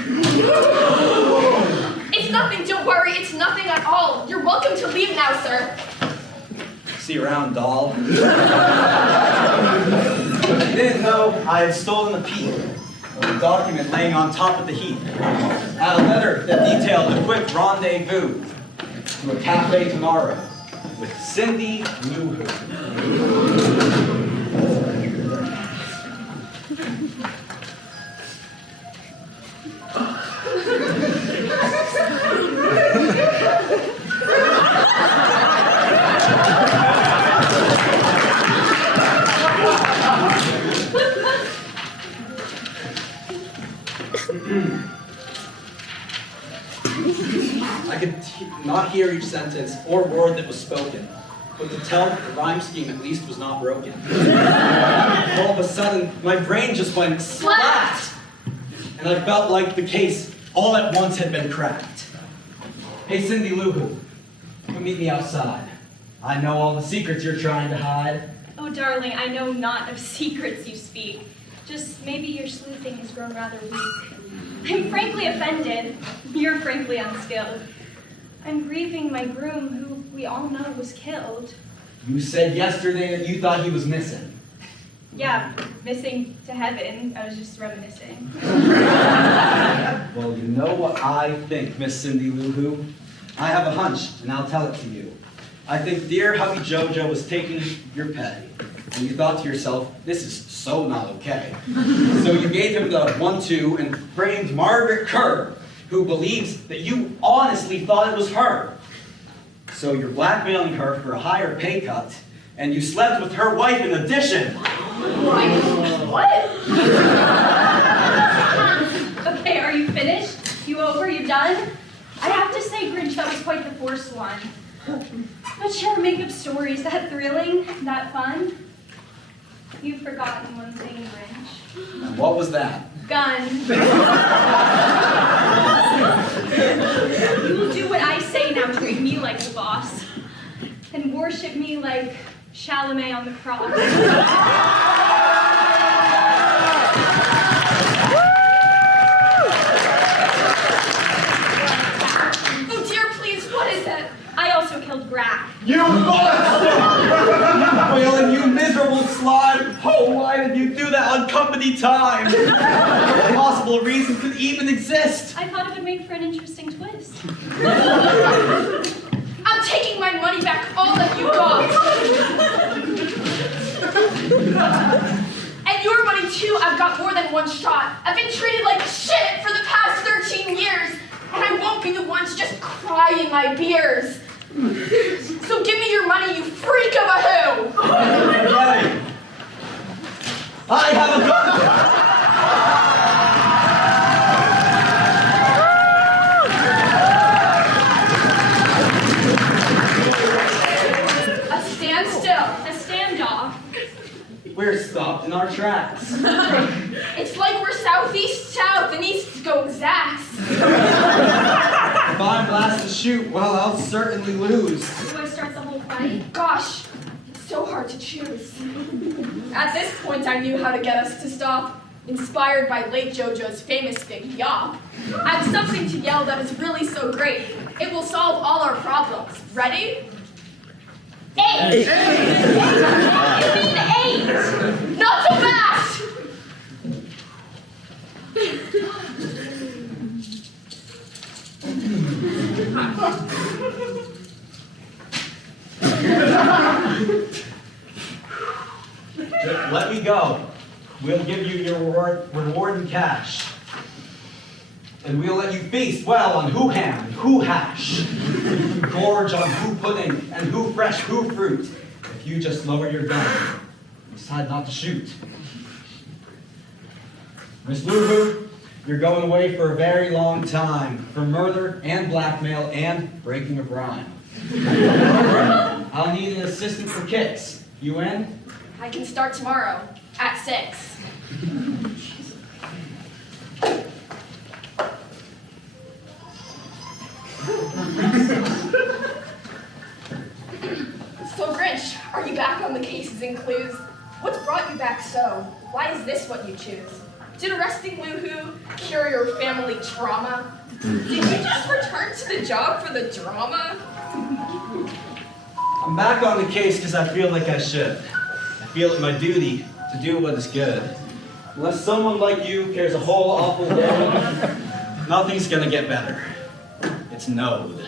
It's nothing, don't worry, it's nothing at all. You're welcome to leave now, sir. See you around, doll. I didn't know I had stolen a peep of a document laying on top of the heap. I had a letter that detailed a quick rendezvous to a cafe tomorrow with Cindy Luhu. could not hear each sentence or word that was spoken, but to tell that the rhyme scheme at least was not broken. All of a sudden, my brain just went splat! And I felt like the case all at once had been cracked. Hey, Cindy Lou Who, come meet me outside. I know all the secrets you're trying to hide. Oh, darling, I know not of secrets you speak. Just maybe your sleuthing has grown rather weak. I'm frankly offended. You're frankly unskilled. I'm grieving my groom, who we all know was killed. You said yesterday that you thought he was missing. Yeah, missing to heaven. I was just reminiscing. Well, you know what I think, Miss Cindy Lou Who? I have a hunch, and I'll tell it to you. I think dear hubby Jojo was taking your pay, and you thought to yourself, this is so not okay. So you gave him the 1-2 and framed Margaret Kerr, who believes that you honestly thought it was her. So you're blackmailing her for a higher pay cut, and you slept with her wife in addition. What? Okay, are you finished? You over? You done? I have to say, Grinch, that was quite the forced one. But sure, make up stories. That thrilling? That fun? You've forgotten one thing, Grinch. And what was that? Gun. You will do what I say now, treat me like the boss. And worship me like Chalamet on the cross. Oh dear, please, what is it? I also killed Brack. You monster! Well, and you miserable slime! Oh, why did you do that on company time? What possible reason could even exist? I thought it would make for an interesting twist. I'm taking my money back, all that you got. And your money too, I've got more than one shot. I've been treated like shit for the past 13 years. And I won't be the ones just crying my beers. So give me your money, you freak of a who! Right. I have a gun! A standstill. A standoff. We're stopped in our tracks. It's like we're southeast south and east go zax. If I'm last to shoot, well, I'll certainly lose. Do I start the whole fight? Gosh, it's so hard to choose. At this point, I knew how to get us to stop. Inspired by late JoJo's famous big yawp. I have something to yell that is really so great. It will solve all our problems. Ready? 8! You mean 8! Not so fast! Just let me go. We'll give you your reward in cash. And we'll let you feast well on who ham and who hash. Gorge on who pudding and who fresh who fruit. If you just lower your gun and decide not to shoot. Miss Lulu, you're going away for a very long time for murder and blackmail and breaking of rhyme. I'll need an assistant for kicks. You in? I can start tomorrow at 6. So Grinch, are you back on the cases and clues? What's brought you back so? Why is this what you choose? Did arresting Woohoo cure your family trauma? Did you just return to the job for the drama? I'm back on the case because I feel like I should. I feel it my duty to do what is good. Unless someone like you cares a whole awful day, nothing's gonna get better. It's Node.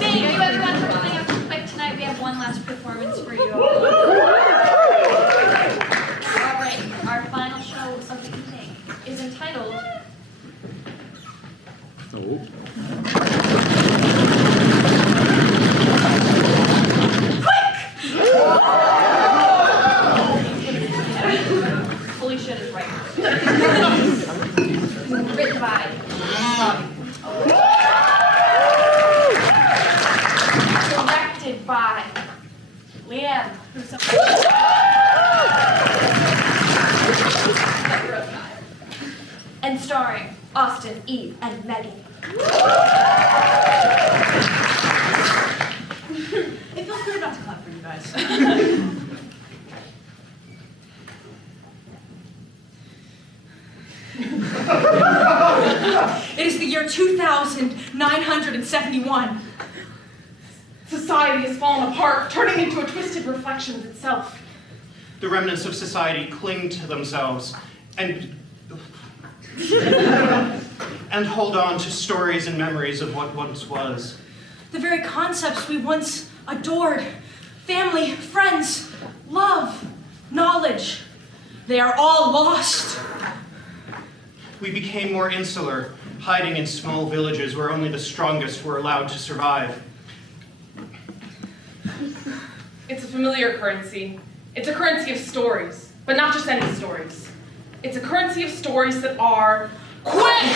Thank you everyone for Holy shit is right. Written by. Directed by. Liam. And starring Austin, Eve, and Megan. It feels good not to clap for you guys. It is the year 2971. Society has fallen apart, turning into a twisted reflection of itself. The remnants of society cling to themselves and hold on to stories and memories of what once was. The very concepts we once adored, family, friends, love, knowledge, they are all lost. We became more insular, hiding in small villages where only the strongest were allowed to survive. It's a familiar currency. It's a currency of stories, but not just any stories. It's a currency of stories that are quick!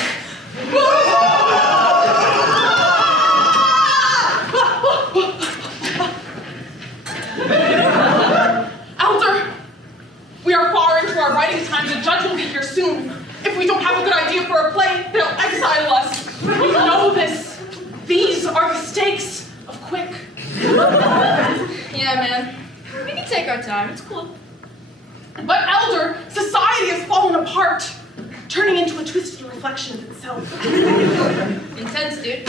Elder, we are far into our writing time. The judge will be here soon. If we don't have a good idea for a play, they'll exile us. You know this. These are the stakes of quick. Yeah, man. We can take our time. It's cool. But Elder, society has fallen apart, turning into a twisted reflection of itself. Intense, dude.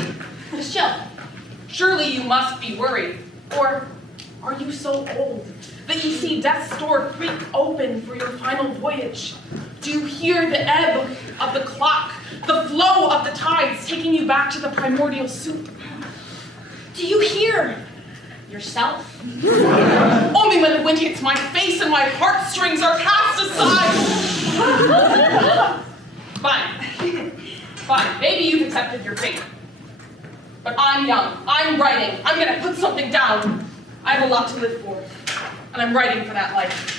Just chill. Surely you must be worried. Or are you so old that you see death's door creak open for your final voyage? Do you hear the ebb of the clock, the flow of the tides taking you back to the primordial soup? Do you hear yourself? Only when the wind hits my face and my heartstrings are cast aside. Fine. Fine. Maybe you've accepted your fate. But I'm young. I'm writing. I'm gonna put something down. I have a lot to live for. And I'm writing for that life.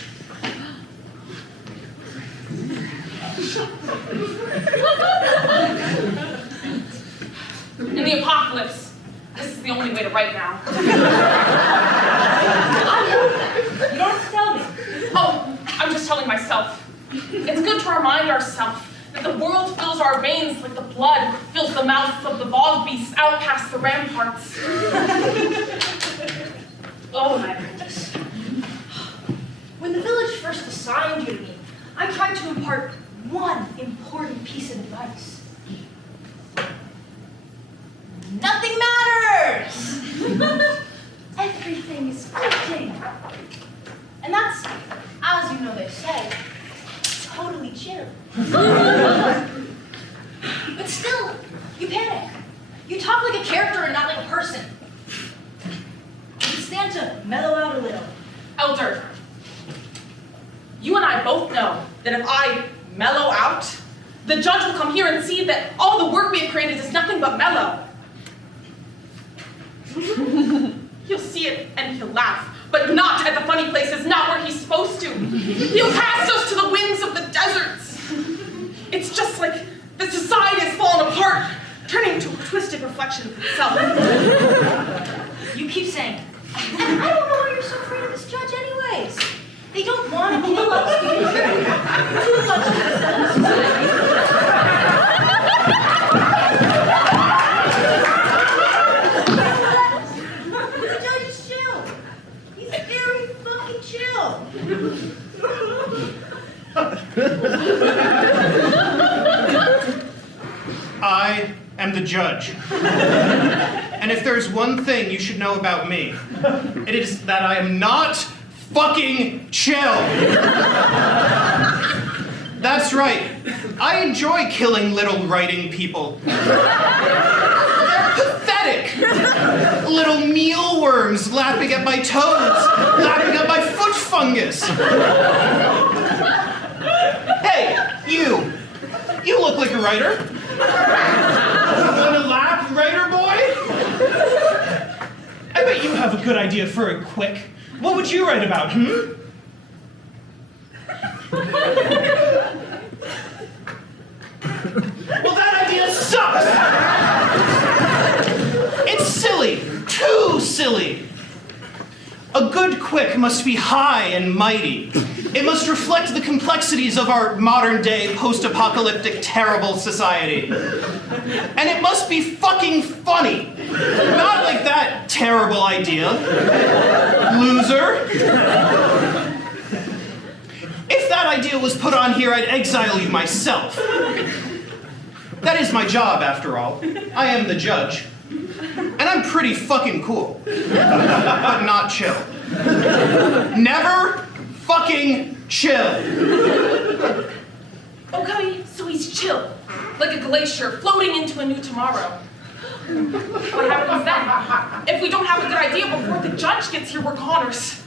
In the apocalypse, this is the only way to write now. You don't have to tell me. Oh, I'm just telling myself. It's good to remind ourselves that the world fills our veins like the blood fills the mouths of the bog beasts out past the ramparts. Oh my goodness. When the village first assigned you to me, I tried to impart one important piece of advice. Nothing matters! Everything is floating. And that's, as you know they say, totally chill. But still, you panic. You talk like a character and not like a person. You stand to mellow out a little. Elder, you and I both know that if I mellow out, the judge will come here and see that all the work we have created is nothing but mellow. He'll see it and he'll laugh, but not at the funny places, not where he's supposed to. He'll cast us to the winds of the deserts. It's just like the society has fallen apart, turning into a twisted reflection of itself. You keep saying, and I don't know why you're so afraid of this judge anyways. They don't want to kill us because they're too much of society. The judge is chill. He's very fucking chill. I am the judge. And if there's one thing you should know about me, it is that I am not fucking chill. That's right. I enjoy killing little writing people. They're pathetic. Little mealworms lapping at my toes, lapping at my foot fungus. Hey, you. You look like a writer. One of bet you have a good idea for it quick. What would you write about, Well, that idea sucks! It's silly. Too silly. A good quick must be high and mighty. It must reflect the complexities of our modern-day, post-apocalyptic, terrible society. And it must be fucking funny. Not like that terrible idea. Loser. If that idea was put on here, I'd exile you myself. That is my job, after all. I am the judge. And I'm pretty fucking cool. But not chill. Never fucking chill. Okay, so he's chill. Like a glacier floating into a new tomorrow. What happens then? If we don't have a good idea before the judge gets here, we're goners.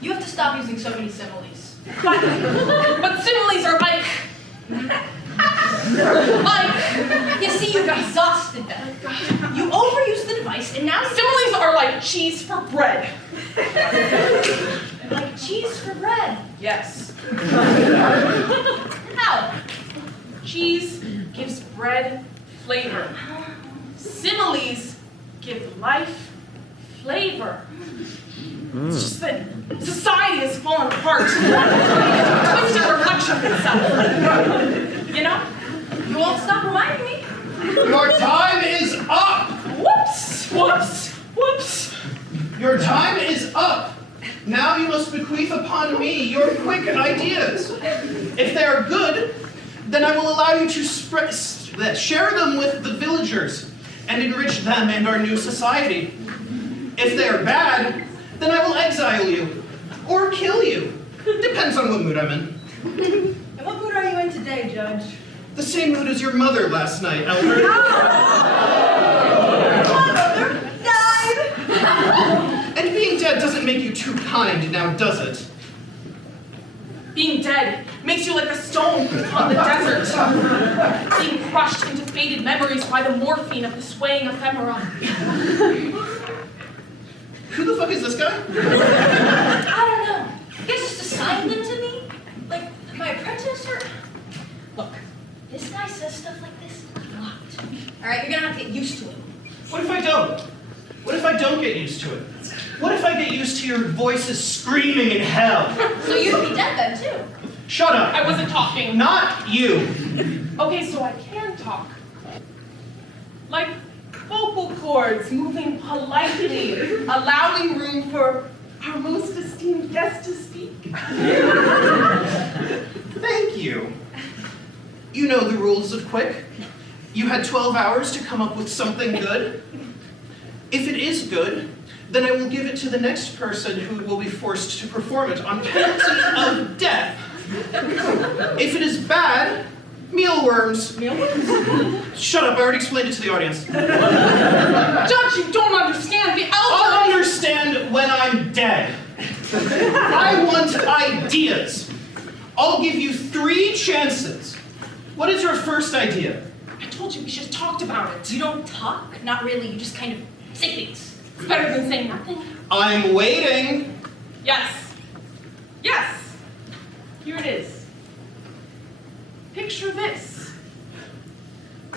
You have to stop using so many similes. But similes are like, you see, you've exhausted them. You overused the device, and now similes are like cheese for bread. like cheese for bread. Yes. How? Cheese gives bread flavor. Similes give life flavor. It's just that society has fallen apart. It's a twisted reflection of itself. You know? You won't stop reminding me. Your time is up! Whoops! Whoops! Whoops! Your time is up! Now you must bequeath upon me your quick ideas. If they are good, then I will allow you to share them with the villagers and enrich them and our new society. If they are bad, then I will exile you or kill you. Depends on what mood I'm in. And what mood are you in today, Judge? The same mood as your mother last night, Elder. My mother died! And being dead doesn't make you too kind now, does it? Being dead makes you like a stone on the desert, being crushed into faded memories by the morphine of the swaying ephemera. Who the fuck is this guy? I don't know. You guys just assigned them to me? Like, my apprentice or... Look, this guy says stuff like this a lot. Alright, you're gonna have to get used to him. What if I don't? What if I don't get used to it? What if I get used to your voices screaming in hell? So you'd be dead then, too. Shut up. I wasn't talking. Not you. Okay, so I can talk. Like vocal cords moving politely, allowing room for our most esteemed guest to speak. Thank you. You know the rules of Quick. You had 12 hours to come up with something good. If it is good, then I will give it to the next person who will be forced to perform it on penalty of death. If it is bad, mealworms. Mealworms? Shut up, I already explained it to the audience. Judge, you don't understand. The elder... I'll understand when I'm dead. I want ideas. I'll give you 3 chances. What is your first idea? I told you we should have talked about it. You don't talk? Not really, you just kind of say things. It's better than saying nothing. I'm waiting. Yes. Yes. Here it is. Picture this.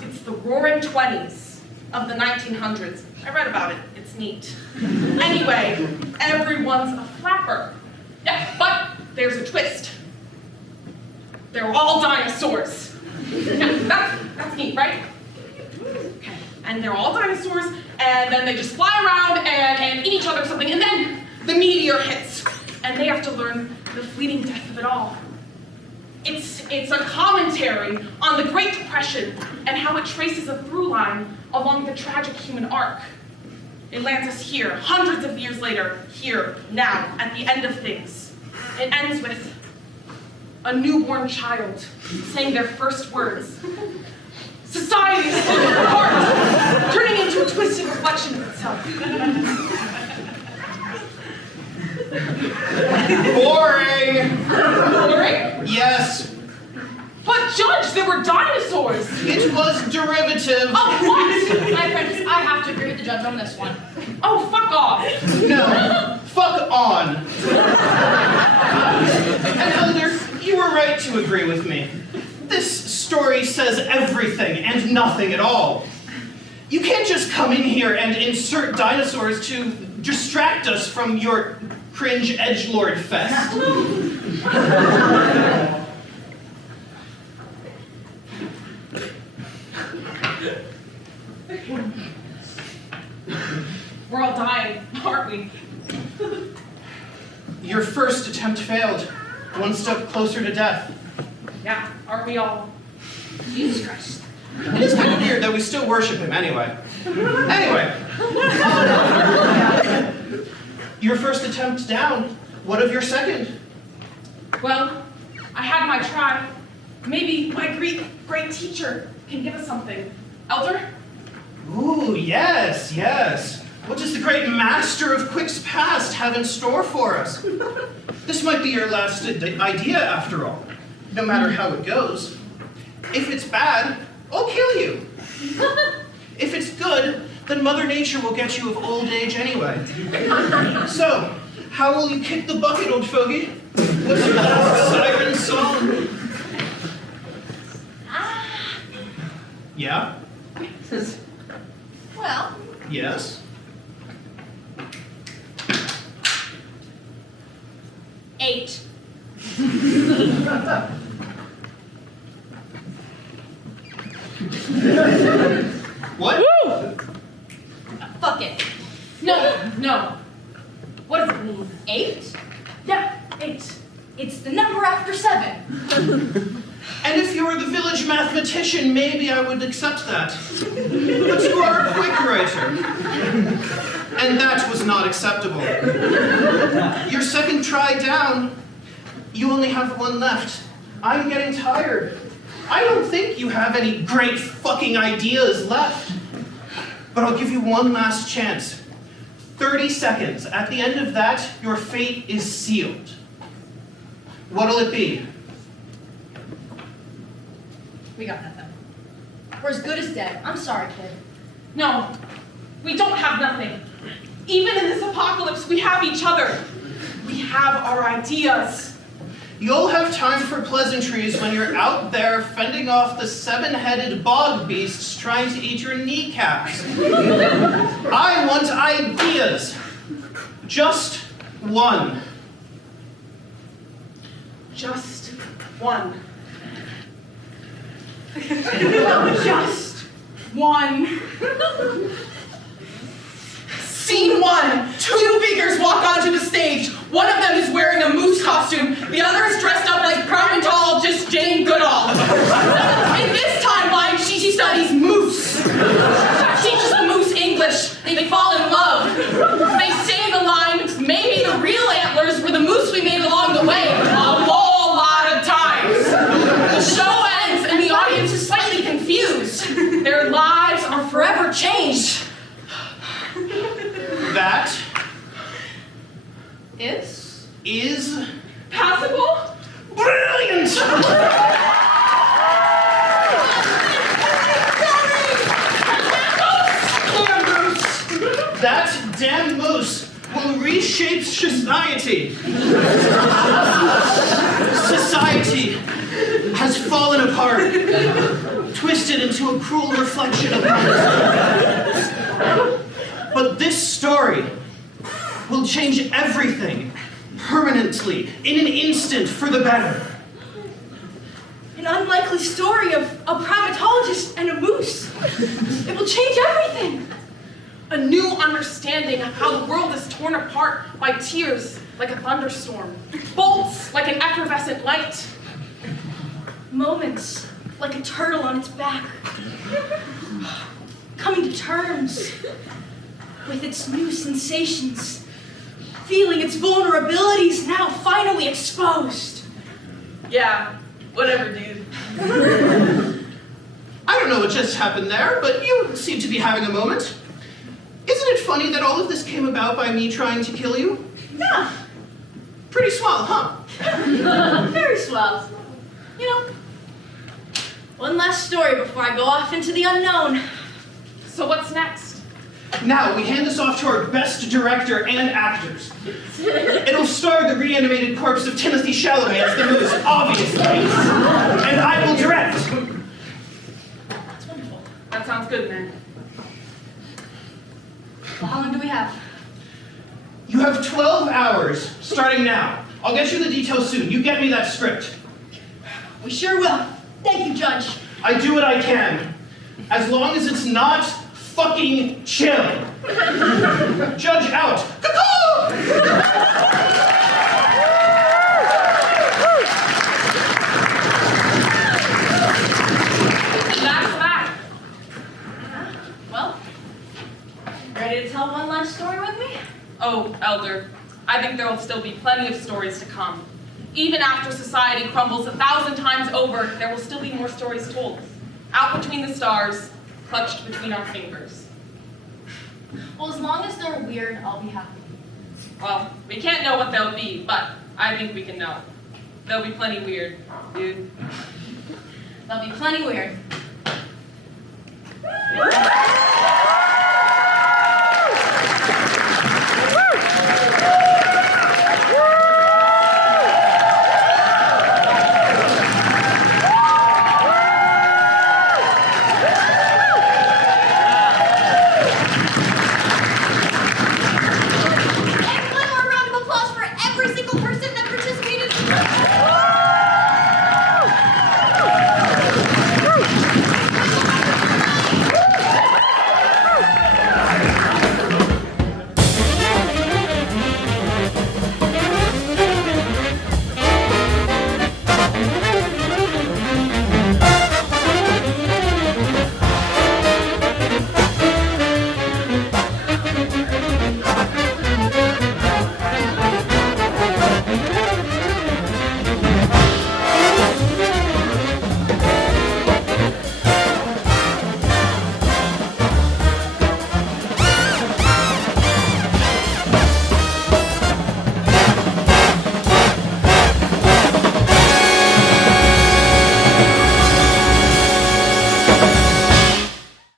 It's the roaring 20s of the 1900s. I read about it. It's neat. Anyway, everyone's a flapper. Yeah, but there's a twist. They're all dinosaurs. Yeah, that's neat, right? Okay. And they're all dinosaurs, and then they just fly around and eat each other or something, and then the meteor hits, and they have to learn the fleeting death of it all. It's a commentary on the Great Depression and how it traces a through line along the tragic human arc. It lands us here, hundreds of years later, here, now, at the end of things. It ends with a newborn child saying their first words. Society is falling apart, turning into a twisted reflection of itself. Boring. Boring? Yes. But not judge. There were dinosaurs. It was derivative. Oh, what? My apprentice, I have to agree with the judge on this one. Oh, fuck off. No, fuck on. And Elder, you were right to agree with me. This story says everything and nothing at all. You can't just come in here and insert dinosaurs to distract us from your cringe edgelord fest. We're all dying, aren't we? Your first attempt failed. One step closer to death. Yeah, aren't we all? Jesus Christ. It is kind of weird that we still worship him anyway. Anyway. Your first attempt down. What of your second? Well, I had my try. Maybe my great teacher can give us something. Elder? Ooh, yes, yes. What does the great master of Quick's past have in store for us? This might be your last idea, after all. No matter how it goes. If it's bad, I'll kill you. If it's good, then Mother Nature will get you of old age anyway. So, how will you kick the bucket, old fogey? What's your last siren song? Yeah? Well, Yes? 8. What? Fuck it. No. What does it mean? 8? Yeah, 8. It's the number after 7. And if you were the village mathematician, maybe I would accept that. But you are a quick writer. And that was not acceptable. Your second try down, you only have one left. I'm getting tired. I don't think you have any great fucking ideas left. But I'll give you one last chance. 30 seconds. At the end of that, your fate is sealed. What'll it be? We got nothing. We're as good as dead. I'm sorry, kid. No, we don't have nothing. Even in this apocalypse, we have each other. We have our ideas. You'll have time for pleasantries when you're out there fending off the 7-headed bog beasts trying to eat your kneecaps. I want ideas. Just one. Just one. Just one. Scene 1. 2 figures walk onto the stage. One of them is wearing a moose costume. The other is dressed up like primatologist Jane Goodall. In this timeline, she studies moose. Teaches the moose English. They fall in love. They say the line, maybe the real antlers were the moose we made along the way. A whole lot of times. The show ends and the audience is slightly confused. Their lives are forever changed. That Is passable? Brilliant! That damn moose will reshape society. Society has fallen apart, twisted into a cruel reflection of us. But this story will change everything permanently, in an instant, for the better. an unlikely story of a primatologist and a moose. It will change everything. A new understanding of how the world is torn apart by tears like a thunderstorm, bolts like an effervescent light, Moments like a turtle on its back. Coming to terms with its new sensations. Feeling its vulnerabilities now finally exposed. Yeah, whatever, dude. I don't know what just happened there, but you seem to be having a moment. Isn't it funny that all of this came about by me trying to kill you? Yeah, Pretty swell, huh? very swell. You know, One last story before I go off into the unknown. So what's next? Now, we hand this off to our best director and actors. It'll star the reanimated corpse of Timothy Chalamet as the moose, obviously. And I will direct. That's wonderful. That sounds good, man. Well, how long do we have? You have 12 hours, starting now. I'll get you the details soon. You get me that script. We sure will. Thank you, Judge. I do what I can. As long as it's not fucking chill. Judge out. That's that. Well, ready to tell one last story with me? Oh, Elder, I think there will still be plenty of stories to come. Even after society crumbles 1,000 times over, there will still be more stories told. Out between the stars, clutched between our fingers. Well, as long as they're weird, I'll be happy. Well, we can't know what they'll be, but I think we can know. They'll be plenty weird, dude. They'll be plenty weird.